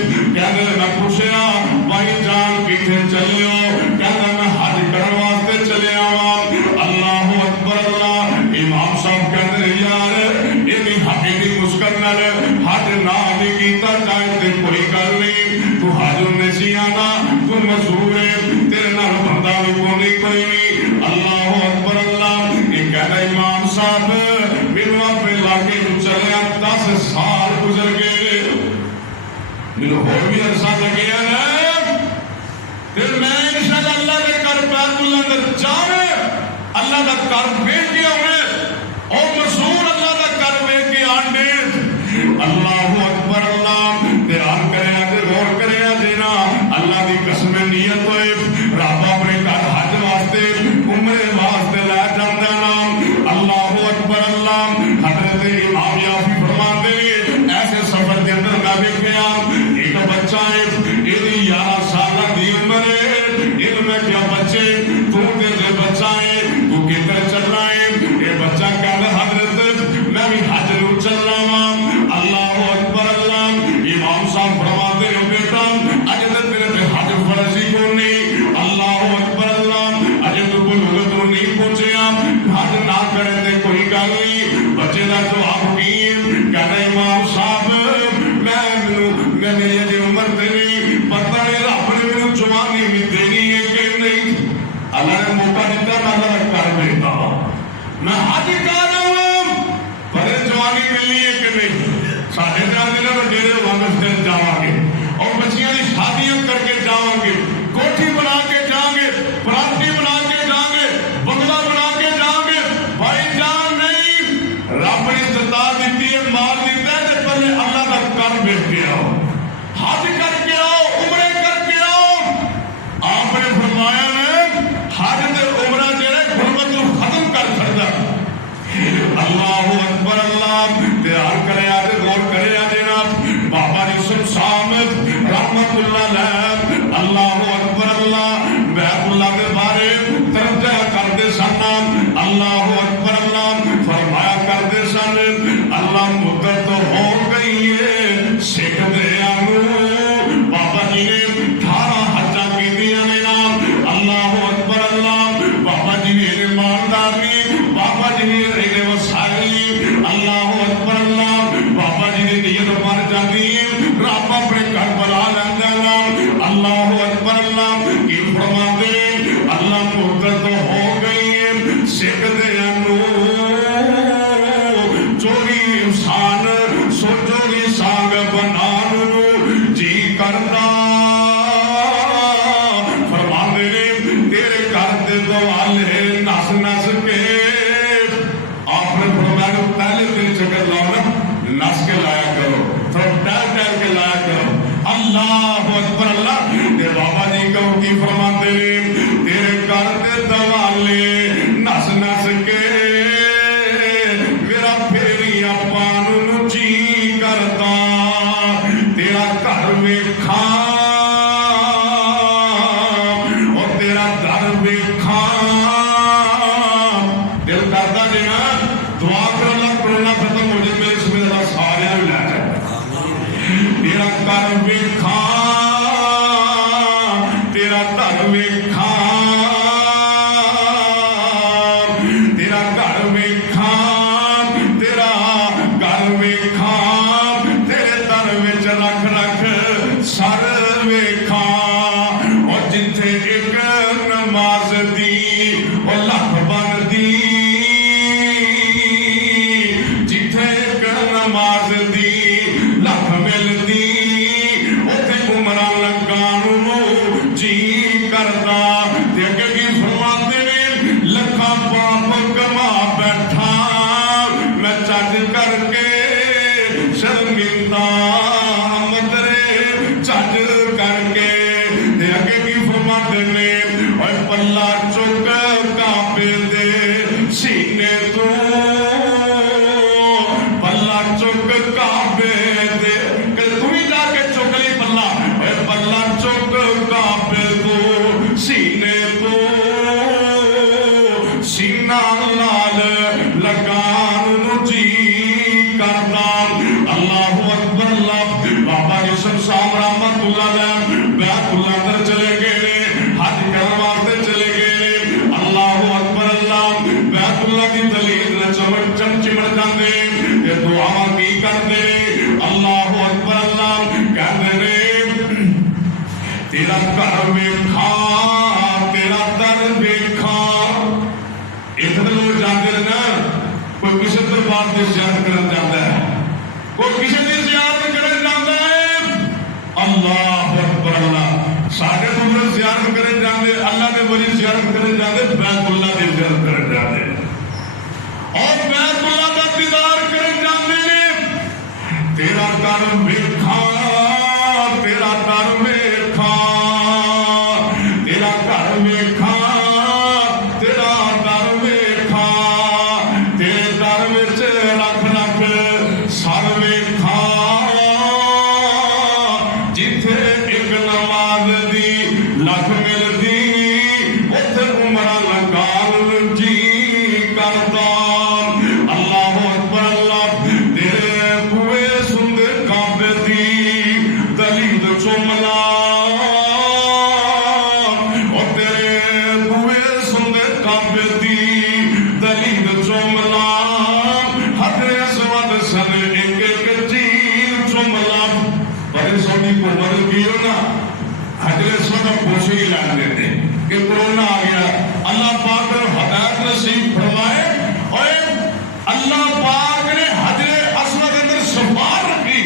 میں پوچھیا بھائی جان کتنے چلے ہو کہتا میں حج کرنے واسطے چلے آواں اللہ اکبر اللہ امام صاحب کہتے ہیں یار یہ حقیقی مسکر نال حج نہ نہیں کیتا چاہے تے کوئی گل نہیں تو حج نے سی آنا تو مشہور ہے تیرے نال بندہ بھی کوئی نہیں اللہ اکبر اللہ یہ کہتا امام صاحب میرے اپنے علاقے کو چلے 10 سال گزر گئے میرے اور بھی عرصہ لگیا نا پھر میں انشاءاللہ اللہ کے گھر بیت اللہ اندر جاوے اللہ دا گھر ویکھ کے آوے اور مشہور اللہ دا گھر ویکھ کے آنڈے اللہ اکبر اللہ دھیان کرے تے غور کرے دینا اللہ دی قسم نیت ہوئے رب اپنے گھر حج واسطے عمرے واسطے لے جاندا نام اللہ اکبر اللہ حضرت امام یافی فرماتے ایسے سفر کے اندر میں ویکھیا ایک بچہ ہے یہ 11 سال دی عمر ہے ان میں کیا بچے تو دے بچہ ہے تو کدھر چل رہا ہے یہ بچہ کہتا حضرت اس دن جاؤں گے اور بچیاں دی شادیاں کر کے جاؤں گے کوٹھی بنا کے جاؤں گے پراپرٹی بنا کے جاؤں گے بنگلہ بنا کے جاؤں گے بھائی جان نہیں رب نے استطاعت دیتی ہے مال دیتا ہے کہ پہلے اللہ کا کر بیچ کے آؤ حج کر کے آؤ عمرے کر کے آؤ آپ نے فرمایا نے حج تے عمرہ جڑے غربت کو ختم کر سکتا اللہ اکبر اللہ تیار کرے آدھے غور کرے آدھے بابا یوسف صامت رحمت اللہ علیہ اللہ اکبر اللہ بیت اللہ کے بارے ترجمہ کرتے سن اللہ اکبر اللہ فرمایا کرتے سن اللہ مدت ہو گئی ہے سکھ دے آنو بابا جی نے 18 حجاں کی دیا نے نام اللہ اکبر اللہ بابا جی نے ایمانداری بابا جی نے وسائل اللہ اکبر اللہ بابا جی نے نیت مر جاتی رب اپنے گھر بنا لینا نام اللہ اکبر اللہ کی فرما دے اللہ مدت ہو گئی ہے سکھ دے آنو چوری انسان سوچوری سانگ بنانو جی کرنا فرما دے تیرے گھر دے دوالے نس نس کے آپ نے فرمایا پہلے دن چکر لاؤ نا نس کے لایا کرو پھر ٹہل ٹہل کے لایا کرو اللہ اکبر اللہ دے بابا جی کو کی فرماتے تیرے گھر دے دوالے نس نس کے میرا پھیری اپانو جی کرتا تیرا گھر ویکھا اور تیرا در ویکھا دل کرتا جی نا دعا کر اللہ کرونا ختم ہو جائے میرے سمجھ اللہ سارے بھی لے جائے تیرا گھر ویکھا تیرا در ویکھا تیرا گھر ویکھا تیرا گھر ویکھا تیرے در وچ رکھ رکھ سر ویکھا اور جتھے ایک نماز دی اور لکھ بندی جتھے ایک نماز دی لکھ ملدی اوتھے عمرہ لگانو جی کردا تے اگے کی فرماتے نے لکھاں پاپ کما بیٹھا میں چج کر کے شرمندہ مدرے چج کر کے تے اگے کی فرماتے نے اوے پلہ چک کعبے دے سینے تو پلہ چک کعبے دے کہ تمہیں جا کے چک لی پلہ اوے پلہ چک کعبے تو سینے تو سینہ لال لگان جی کرنا اللہ اکبر اللہ بابا یوسف صاحب رحمت اللہ علیہ بیت اللہ در چلے گئے حج کرنے واسطے چلے گئے اللہ اکبر اللہ بیت اللہ کی دلیل چمچمڑ جاندے تے دعا کی کردے اللہ اکبر اللہ کہندے نے تیرا گھر ویکھا تیرا در ویکھا اتنے لوگ جاندے نا کوئی کسی دربار کی زیارت کرنا چاہتا ہے کوئی کسی کی زیارت کرنا چاہتا ہے اللہ اکبر اللہ ساڑھے تمہیں زیارت کرنے جاندے اللہ نے ولی زیارت کرنے جاندے بیت اللہ کی زیارت کرنے جاندے اور بیت اللہ کا دیدار کرنے جاندے تیرا در ویکھا تیرا در ویکھا تیرا گھر ویکھا تیرا در ویکھا تیرے در وچ رکھ رکھ سر ویکھا جتھے ایک نماز دی لکھ ملدی اوتھے عمرہ لگان جی کردا اللہ اکبر اللہ تیرے بوئے سندے کعبے دی دلید چملا اور تیرے بوئے سندے کعبے دی دلید چملا حضرت اسود سن ایک ایک چیز چملا بڑے سونی کو بدل کیوں نا حضرت اسود پوچھے ہی لائن دیتے کہ کرونا آ گیا اللہ پاک نے ہدایت نصیب فرمائے اور اللہ پاک نے حضرت اسود اندر شفاعت رکھی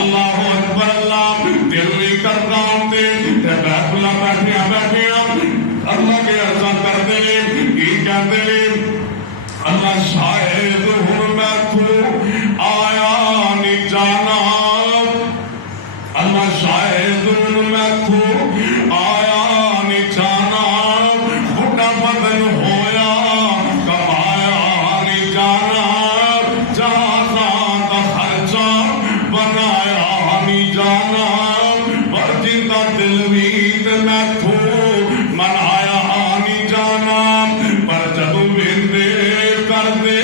اللہ اکبر اللہ دل نہیں کرتا ہوتے بیت اللہ بیٹھے اللہ کے عرضہ کرتے کی کہتے اللہ شاید ہوں میں تو آیا نہیں جانا اللہ شاید ہوں میں تو آیا نہیں جانا بڑا بدن ہویا کمایا نہیں جانا جہاں کا خرچہ بنایا نہیں جانا پر جنتا دل بھی میں تو منایا نہیں جانا پر جب بندے کر دے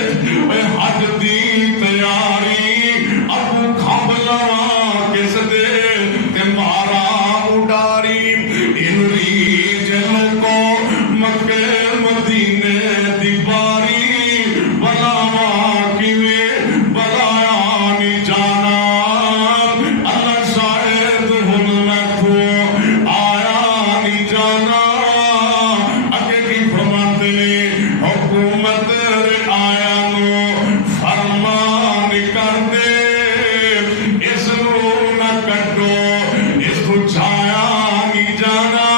حج دی تیاری ابو کھبلا کس دے تے مارا اڈاری ان ریجن کو مکے مدینے دی باری بلاوا کیویں بلایا نہیں جانا اللہ شاید ہن میں تو آیا نہیں جانا اگے کی فرماتے نے حکومت آیا نو فرمان کر دے اس نو نہ کٹو اس کو چھایا نہیں جانا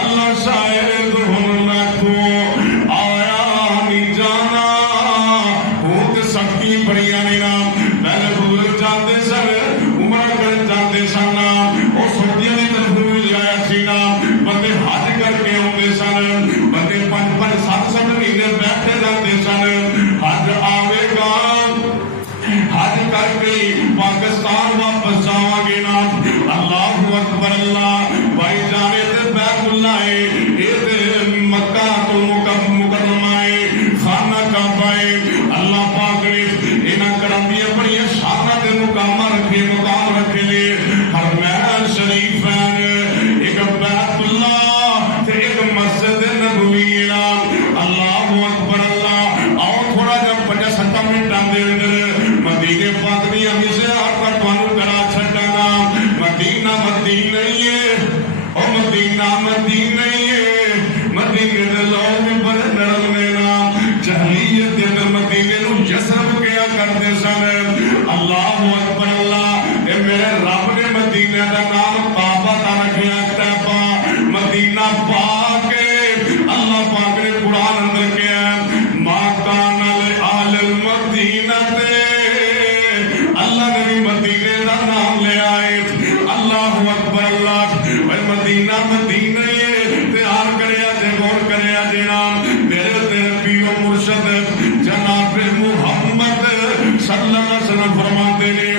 اللہ شاید ہن میں تو آیا نہیں جانا وہ تے سختی بڑیاں نے نا پہلے بزرگ جاتے سن عمر کر جاتے سن وہ سعودیہ دی طرف جایا سی نا بندے حج کر کے آتے سن بندے 5-7 مہینے بیٹھے رہتے سن حج آوے گا حج کر کے پاکستان واپس جاواں گے نا اللہ اکبر اللہ بھائی جانے تے بیت اللہ ہے اے تے مکہ تو مکرمہ ہے خانہ کعبہ ہے اللہ پاک نے انہاں کرامتیاں بڑیاں شاناں تے مقام رکھے نے حرمین شریف ایک بیت اللہ تے ایک مسجد نبوی اللہ اکبر اللہ آؤ تھوڑا جب 5-7 منٹ دے اندر مدینے پاک دی ہمیں سے آپ کا توانو کرا چھٹانا مدینہ مدینہ ہی ہے او مدینہ مدینہ ہی ہے مدینے دے لوگ بڑے نرم نے نا جہلیت دے مدینے نو یسرب کیا کرتے سن اللہ اکبر اللہ اے میرے رب نے مدینہ دا نام کعبہ دا رکھیا طیبہ مدینہ پاک اللہ پاک نے قرآن اندر کیا ما کان لآل المدینہ اللہ نے بھی مدینے دا نام لے آئے اللہ اکبر اللہ مدینہ مدینہ تیار کریا جے غور کریا جے نام میرے تیرے پیر و مرشد جناب محمد صلی اللہ علیہ وسلم فرماتے نے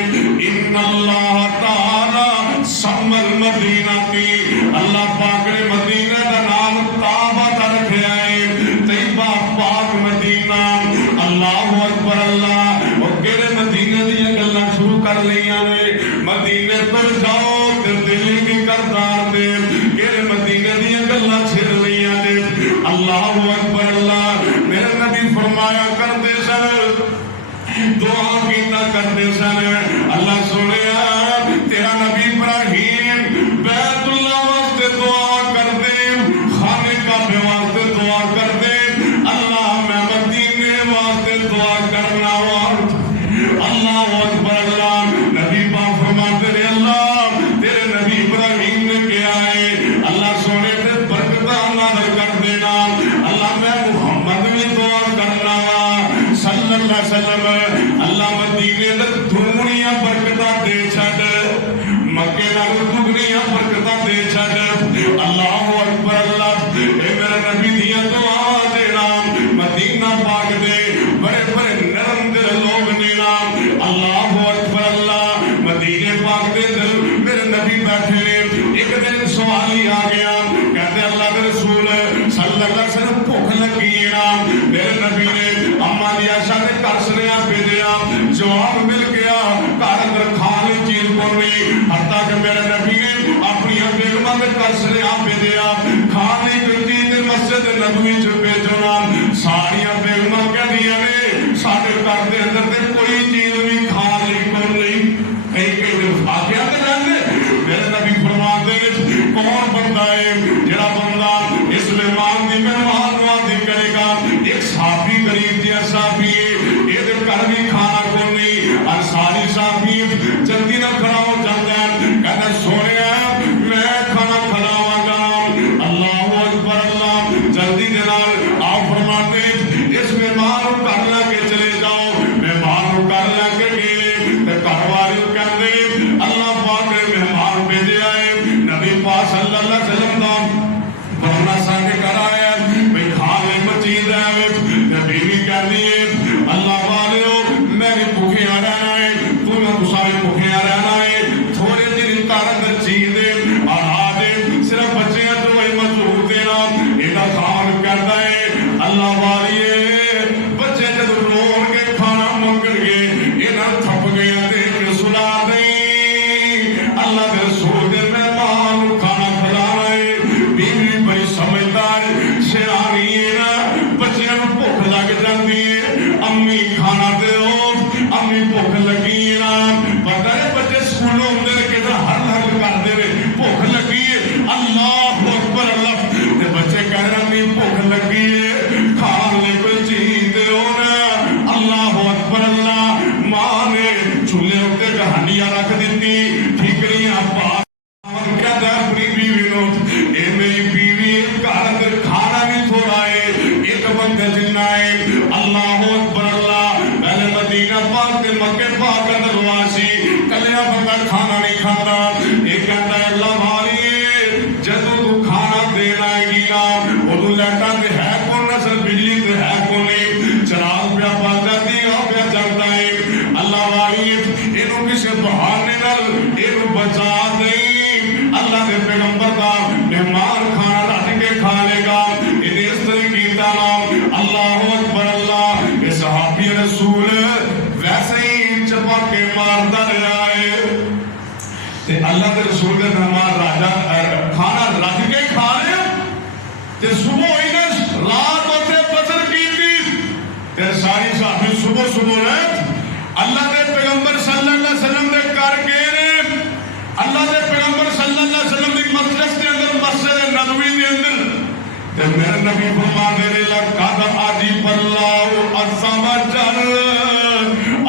ان اللہ تعالی سم المدینہ کی اللہ پاک نے مدینہ دا نام کعبہ دا رکھیا ہے طیبہ پاک مدینہ اللہ اکبر اللہ اور کہنے مدینہ دیا گلہ شروع کر لیا نے مدینہ پر جاؤ تے دلی کی کردار دے کہنے مدینہ دیا گلہ چھر لیا نے اللہ اکبر اللہ میرے نبی فرمایا کرتے سن دعا کیتا کرتے سن اللہ سنیا تیرا نبی ابراہیم بیت اللہ واسطے دعا کر دے خانے کعبے واسطے دعا کر دے اللہ میں مدینے واسطے دعا کرنا اللہ اکبر اللہ نبی پاک فرماتے رہے اللہ تیرے نبی ابراہیم نے کیا ہے اللہ سونے تے برکتاں نازل کر دینا اللہ میں محمد بھی دعا کرنا صلی اللہ علیہ وسلم اللہ مدینے دے دنیا برکتاں دے چھڈ مکے نال دنیا برکتاں دے چھڈ اللہ اکبر اللہ اے میرے نبی دیاں دعا دینا مدینہ پاک دے بڑے بڑے نرم دل لوگ نے اللہ اکبر اللہ مدینے پاک دے دل میرے نبی بیٹھے نے ایک دن سوالی آ گیا کہتے اللہ کے رسول صلی اللہ علیہ وسلم بھوک لگی ہے نا میرے نبی نے اما دیا شاہ نے گھر سنیا بھیجیا جواب مل گیا گھر اندر کھانے چیز کو نہیں حتیٰ کہ میرے نبی نے اپنی بیگمہ میں گھر سنیا بھیجیا کھانے کی چیز مسجد نبوی جو بھیجنا ساریاں بیگمہ کہہ دیا نے ساڑھے گھر دے اندر تے کوئی چیز بھی کھانے کو نہیں کہیں کہیں فاتحہ کے جانے میرے نبی فرماتے ہیں کون بندہ ہے جڑا بندہ اس مہمان دی مہمان نوازی کرے گا ایک صحابی غریب دیا صحابی ہے یہ دے کر بھی کھانا کو نہیں انصاری صحابی جلدی نہ کھڑا ہو جاتا ہے کہتا سونے میں کھانا کھلاواں گا اللہ اکبر اللہ جلدی دینار آپ فرماتے اس مہمان کو کر لے کے چلے جاؤ مہمان کو کر لے کے گئے تے گھر والے کہندے اللہ پاک نے مہمان بھیجے آئے نبی پاک صلی اللہ علیہ وسلم دا بڑا ساڈے گھر آیا بھئی کھانے کو چیز ہے نبی بھی کہندی ہے اللہ والے میری بھوکیاں رہنا ہے تو میں سارے بھوکیاں رہنا ہے تھوڑے جی طاقت چیز دے اور آدھے صرف بچے ہیں تو وہی مجھول دینا یہ کھان کرتا ہے اللہ والیے بچے جب روڑ کے کھانا منگل گے یہ تھپ گیا دیکھ سنا دیں اللہ کے رسول دے مہمان کھانا کھلانا ہے بیوی بڑی سمجھدار سیانی ہے نا بچے بھوک لگ جاتی ہے امی کھانا دے امی بھوک لگی ہے نا پتہ ہے بچے سکولوں اندر کہتا ہر ہر کر دے رہے بھوک لگی ہے اللہ اکبر اللہ تے بچے کہہ رہے امی بھوک لگی ہے کھان لے کوئی چیز دے ہونا اللہ اکبر اللہ ماں نے چولہے ہوتے کہانیاں رکھ دیتی ٹھیکریاں پاک کہتا ہے اپنی بیوی نو اے میری بیوی کہاں کھانا نہیں تھوڑا ہے ایک بندے جنہ ہے اللہ اکبر اللہ پہلے مدینہ پاک کے مکہ پاک اندر واسی کلیا بندہ کھانا نہیں کھاتا ایک کہتا ہے اللہ بھائی جدو تو کھانا دینا ہے گیلا وہ لیٹا تے ہے کون نسل بجلی تے ہے کونے چراغ پہ پا جاتی ہے پہ جلتا ہے اللہ بھائی انہوں کسی بہانے نال انہوں بچا دیں اللہ دے پیغمبر کا مہمان کھانا رکھ کے کھا لے گا انہیں اس طرح کیتا نام اللہ اکبر اللہ یہ صحابی رسول ویسے ہی چپا کے مارتا رہا ہے تے اللہ کے رسول کے مہمان راجہ کھانا رکھ کے کھا لے تے صبح ہوئی نے رات ہوتے بسر کی تھی تے ساری صحابی صبح رہت اللہ دے پیغمبر صلی اللہ علیہ وسلم دے کر کے اللہ دے پیغمبر صلی اللہ علیہ وسلم دی مجلس کے اندر مسجد نبوی دے اندر تے میرے نبی فرما دے رہے لقد عجیب اللہ عز وجل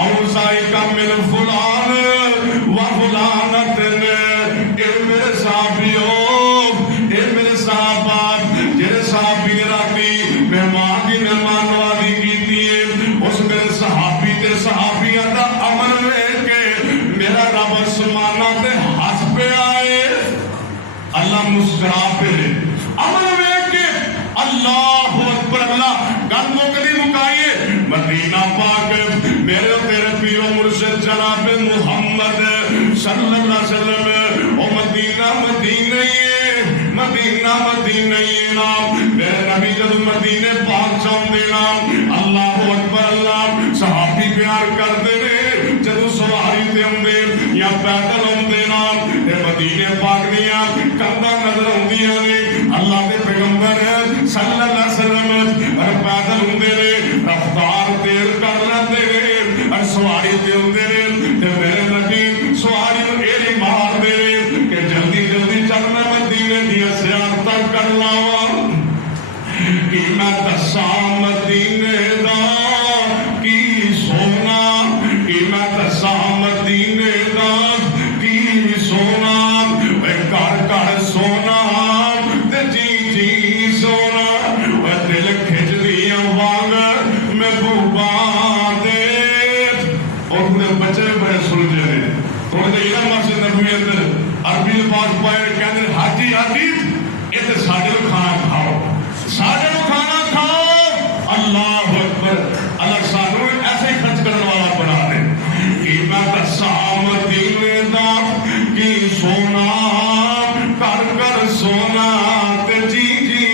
اوصائک من فلان و فلانت اے میرے صحابیوں اے میرے صحابات جڑے صحابی نے راتی مہمان کی مہمان نوازی کیتی ہے اس میرے صحابی تے صحابیاں دا عمل ویکھ کے میرا رب آسماناں تے ہنس پہ آئے اللہ مسکرا پہ عمل ویکھ کے اللہ اکبر اللہ گل مکدی مکائیے مدینہ پاک میرے تیرے پیرو مرشد جناب محمد صلی اللہ علیہ وسلم او مدینہ مدینہ نام میرے نبی جب مدینہ پاک چاہتے نام اللہ اکبر اللہ صحابی پیار کر دے رہے جدو سواری تے ہوندے یا پیدل ہوندے نام اے مدینہ پاک دیا کندھاں نظر ہوندیاں نے اللہ دے پیغمبر صلی اللہ علیہ وسلم اور پیدل ہوندے نے رفتار تیز کر لیندے نے اور سواری تے ہوندے نے تے میرے نبی سواری نوں ایڑی مار دے کہ جلدی جلدی چلنا مدینے دی زیارت کر لاواں کہ میں دساں مدینے دا کی سونا کہ میں دساں مدینے دا کی سونا اے گھر گھر سونا تے جی جی سونا اے دل کھچ دیا وانگ محبوبا دے اور بچے بڑے سلجھے نے تھوڑے دے یہ مسجد نبوی اندر عربی لباس پائے کہندے حاجی یہ تے ساڈے نوں کھانا کھاؤ ساڈے نوں کھانا کھاؤ اللہ اکبر اللہ سانوں ایسے ہی خرچ کرنے والا بنا دے کہ میں دساں مدینے دا کی سونا کر کر سونا تے جی جی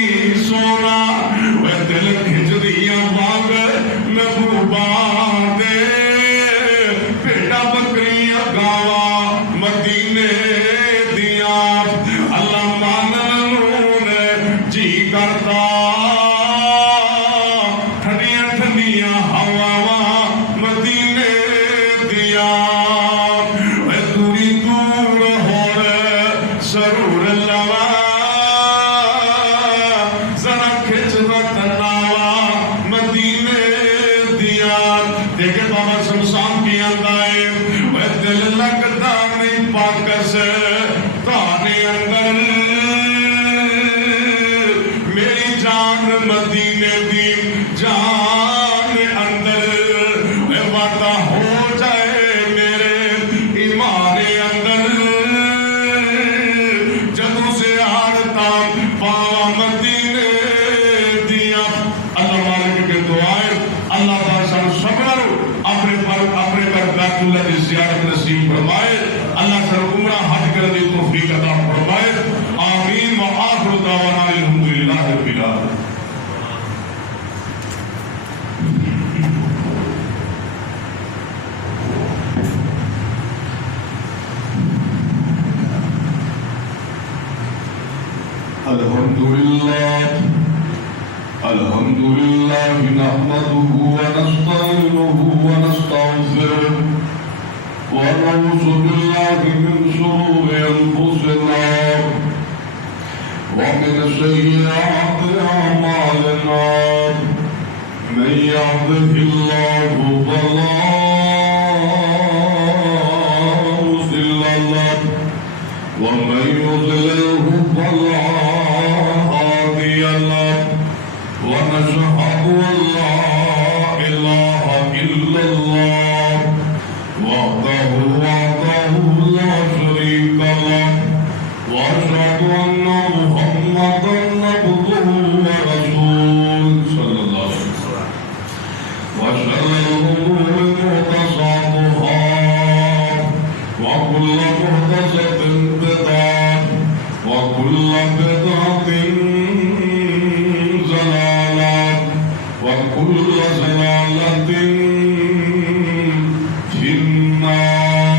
سونا اے دل کھچ دیا وانگ محبوبا دے بھیڑا بکریاں گاواں مدینے دیا اللہ مانن نوں جی کرتا پاکس تانے اندر میری جان مدینے دی جان اندر وعدہ ہو جائے میرے ایمان اندر جدوں سے آڑتا پاوا مدینے دیا اللہ مالک کے دعائیں اللہ تعالیٰ سن صبر اپنے پر بیت اللہ کی زیارت نصیب فرمائے اللہ سر عمرہ حج کرنے کی توفیق عطا فرمائے آمین وآخر دعوانا الحمدللہ رب العالمین الحمد لله نحمده ونستعينه ونستغفره ونعوذ بالله من شرور أنفسنا ومن سيئات أعمالنا من يهده الله فلا مضل له ومن يضلله فلا هادي له ونشهد أن لا إله إلا الله وحده لا شريك له وأشهد أن محمدا عبده ورسوله صلى الله عليه وسلم وشر الأمور محدثاتها وكل محدثة بدعة وكل بدعة وكل زلالة في النار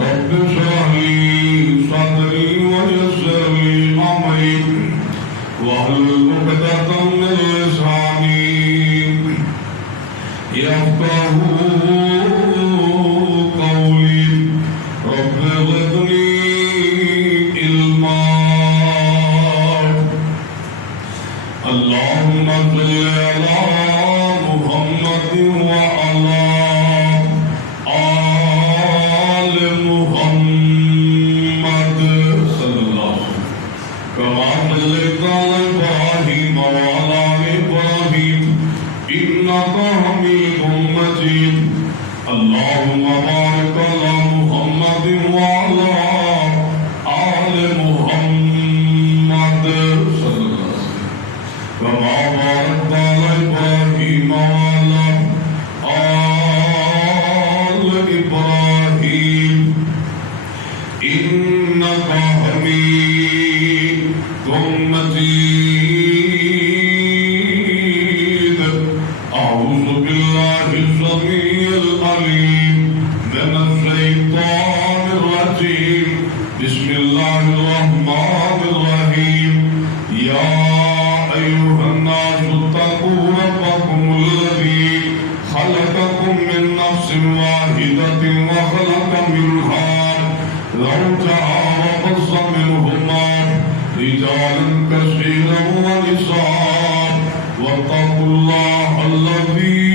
رب اشرح لي صدري ويسر لي أمري واحلل عقدة من لساني يفقهوا قولي رب زدني اللهم صل على محمد وعلى آل محمد صلى الله عليه وسلم كما صليت على إبراهيم وعلى آل إبراهيم إنك حميد مجيد اللهم بارك على محمد وعلى آل محمد صلى الله عليه وسلم كما باركت على إبراهيم وعلى آل إبراهيم إنك حميد مجيد أعوذ بالله السميع العليم من الشيطان الرجيم بسم الله الرحمن الرحيم يا أيها الناس اتقوا ربكم الذي خلقكم من نفس واحدة وخلق منها زوجها وبث منهما رجالا كثيرا ونساء واتقوا الله الذي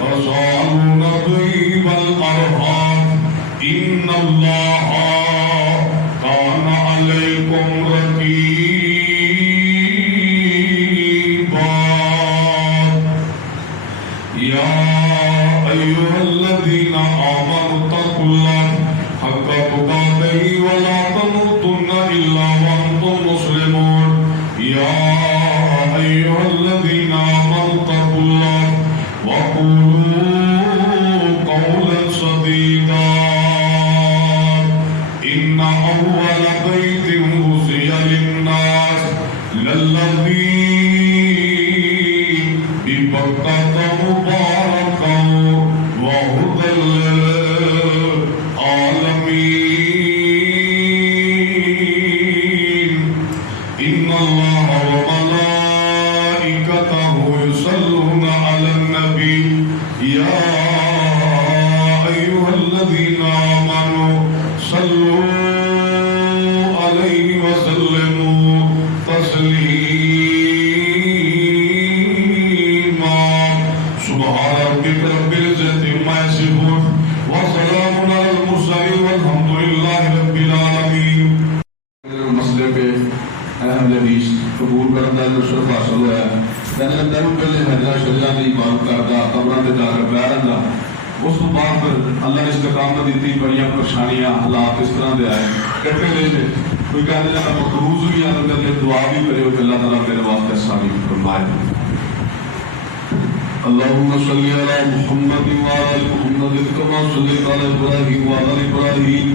تساءلون به والأرحام إن الله كان عليكم رقيبا يا أيها الذين آمنوا اتقوا الله حق تقاته ولا تموتن إلا وأنتم مسلمون يا أيها الذين آمنوا اتقوا الله وقولوا قولا سديدا إن أول بيت وصي للناس للذي ببكة مباركا وهدى للعالمين إن الله وملائكته يصلون على النبي يا أيها الذين آمنوا صلوا عليه وسلموا تسليما حجرہ شجرہ کی عبادت کرتا قبروں سے جا کر بہ رہا اس کو بعد پھر اللہ نے استقامت دیتی بڑی پریشانیاں حالات اس طرح دے آئے کٹے دے دے کوئی کہتے ہیں مقروض بھی آ کر دعا بھی کرے کہ اللہ تعالیٰ میرے واسطے آسانی فرمائے اللهم صل على محمد وعلى ال محمد كما صليت على ابراهيم وعلى ال ابراهيم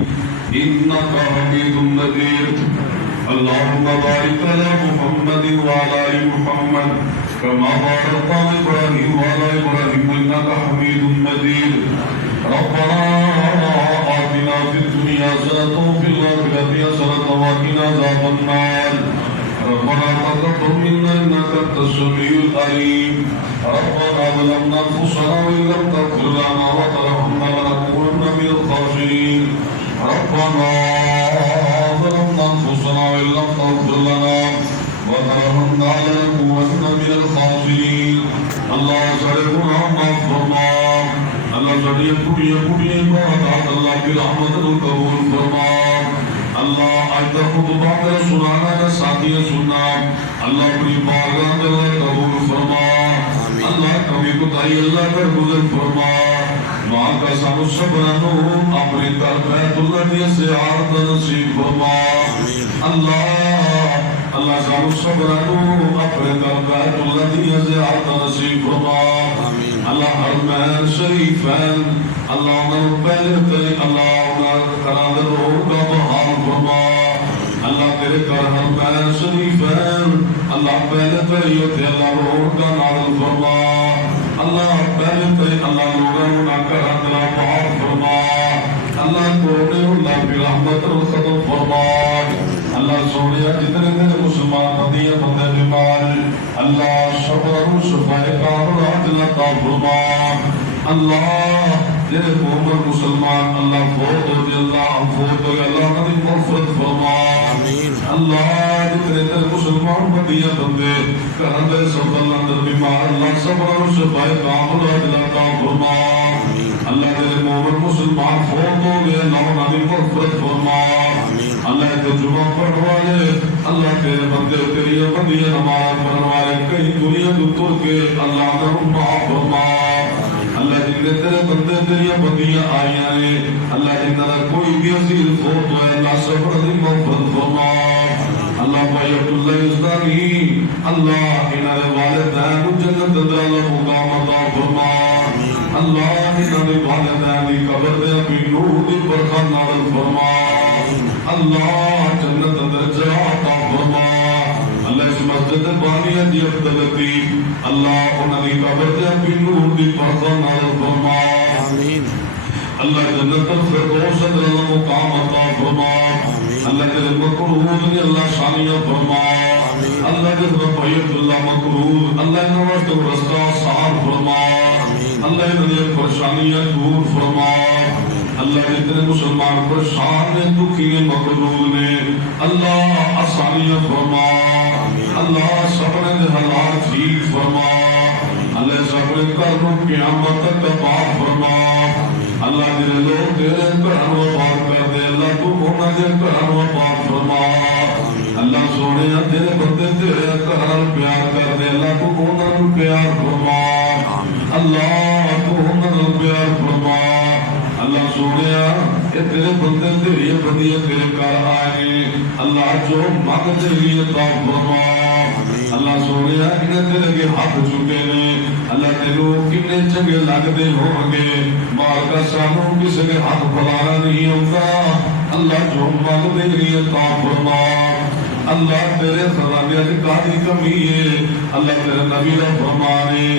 انك حميد مجيد اللهم بارك على محمد وعلى ال محمد كما باركت على ابراهيم وعلى ال ابراهيم انك حميد مجيد ربنا آتنا في الدنيا حسنة وفي الآخرة حسنة وقنا عذاب النار ربنا تقبل منا انك انت السميع العليم ربنا ظلمنا انفسنا وان لم تغفر لنا وترحمنا لنكونن من الخاسرين ربنا ظلمنا انفسنا وان لم تغفر لنا وترحمنا لنكونن من الخاسرين اللہ سارے گناہ معاف فرما اللہ ساری پوری عبادات اللہ کی رحمت کو قبول فرما اللہ آج تک خطبہ میرا سنانا ہے ساتھیاں سننا اللہ اپنی بارگاہ میں اللہ قبول فرما اللہ کبھی کوتاہی اللہ کر گزر فرما ماں کا سانو سبرانو اپنے در بیت اللہ کی زیارت نصیب فرما اللہ سانو سبرانو اپنے در بیت اللہ کی زیارت نصیب فرما اللہ حرمین شریفین اللہ انہوں پہلے تری اللہ انہوں قرآن روح کا بحال فرما اللہ تیرے کر حرمین شریفین اللہ پہلے تری اللہ روح کا نازل فرما اللہ پہلے تری اللہ لوگوں کر اللہ بحال فرما اللہ کونے اللہ کی رحمت ختم فرما اللہ سونیا جتنے دن مسلمان بندیاں بندے بیمار اللہ شفر و شفائے کامل عدل عطا فرما اللہ تیرے محمد مسلمان اللہ فوت ہو جی اللہ فوت ہو اللہ نبی مغفرت فرما اللہ جتنے دن مسلمان بندیاں بندے کرن دے سب اللہ اندر بیمار اللہ شفر و شفائے کامل عدل عطا فرما اللہ تیرے محمد مسلمان فوت ہو گئے اللہ نبی مغفرت فرما اللہ تجربہ پڑھ والے اللہ تیرے بندے تیری بندیاں نماز پڑھ والے کئی دنیا دکتر کے اللہ کا معاف فرما اللہ جنہیں تیرے بندے تیری بندیاں آئیاں نے اللہ جنہیں کوئی بھی عزیز فوت ہوئے اللہ صبر دی مغفرت فرما اللہ بھائی عبداللہ ازدانی اللہ انہیں والدین جنت دلال مقام عطا فرما اللہ انہیں والدین دی قبر دے اپنی نور دی برکت نازل فرما اللہ جنت درجہ عطا فرما اللہ اس مسجد بانیہ دی عبدالتی اللہ انہوں نے قبر دے اپنی نور دی برکت نازل فرما اللہ جنت الفردوس اللہ مقام عطا فرما اللہ تیرے مقروض نے اللہ شانیہ فرما اللہ جنت بیت اللہ مقروض اللہ نوشت رستہ صاحب فرما اللہ انہیں پریشانیاں دور فرما اللہ جتنے مسلمان پریشان نے دکھی نے مقروض نے اللہ آسانیاں فرما اللہ سپنے دے حالات ٹھیک فرما اللہ سپنے کرنوں قیامت تک بات فرما اللہ جنہیں لوگ تیرے کرن و بات کر دے اللہ تو ہونا دے کرن و بات فرما اللہ سونے تیرے بندے تیرے کرن پیار کر دے اللہ تو ہونا پیار فرما اللہ تو ہونا پیار فرما اللہ سونیا یہ تیرے بندے تیری بندیاں تیرے کار آئے اللہ جو مانگتے لیے عطا فرما اللہ سونیا انہیں تیرے کے ہاتھ چکے نے اللہ تیرو کتنے چنگے لگتے ہوں گے مال کا سانوں کسی کے ہاتھ پھلانا نہیں ہوگا اللہ جو مانگتے لیے عطا فرما اللہ تیرے خزانے کی کاری کمی ہے اللہ تیرے نبی رب فرمانے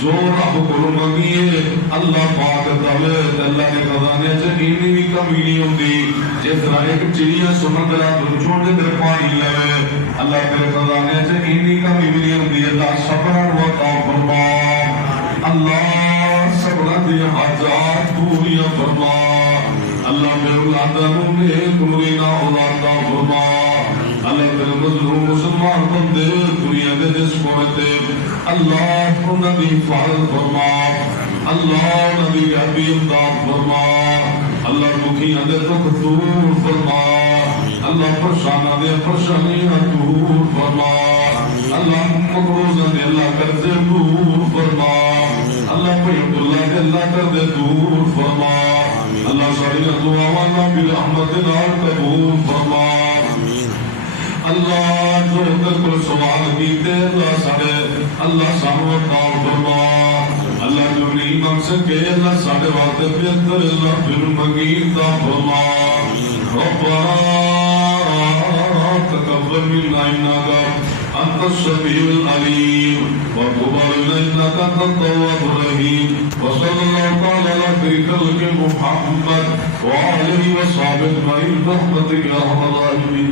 جو رب کو منگیے اللہ پاک دوے اللہ کے خزانے سے اینی بھی کمی نہیں ہوتی جس طرح ایک چڑیا سمندرہ چھوٹے در پانی لے اللہ تیرے خزانے سے اینی کمی بھی نہیں ہوتی اللہ صبر و عطا فرما اللہ صبر دی حاجات پوریاں فرما اللہ بے اولادوں نے ایک مرینا اولادہ فرما اللہ تیرے مظلوم مسلمان بندے دنیا دے جس کوئے اللہ کو نبی فعال فرما اللہ نبی عبی امداد فرما اللہ دکھی اندے دکھ دور فرما اللہ پرشانہ دے پرشانیاں دور فرما اللہ مقروضہ دے اللہ قرض دور فرما اللہ کوئی عبداللہ دے اللہ قرض دور فرما اللہ ساری دعاواں برحمت نال قبول فرما اللہ جو اندر کو سوال کیتے اللہ سارے اللہ سانو عطا فرما اللہ جو نہیں مانگ سکے اللہ سارے واسطے بہتر اللہ پھر منگی عطا فرما ربنا تقبل منا انك انت السميع العليم وتب علينا انك انت التواب الرحيم وصلى الله تعالى على خير خلق محمد وعلى اله وصحبه اجمعين برحمتك يا ارحم الراحمين.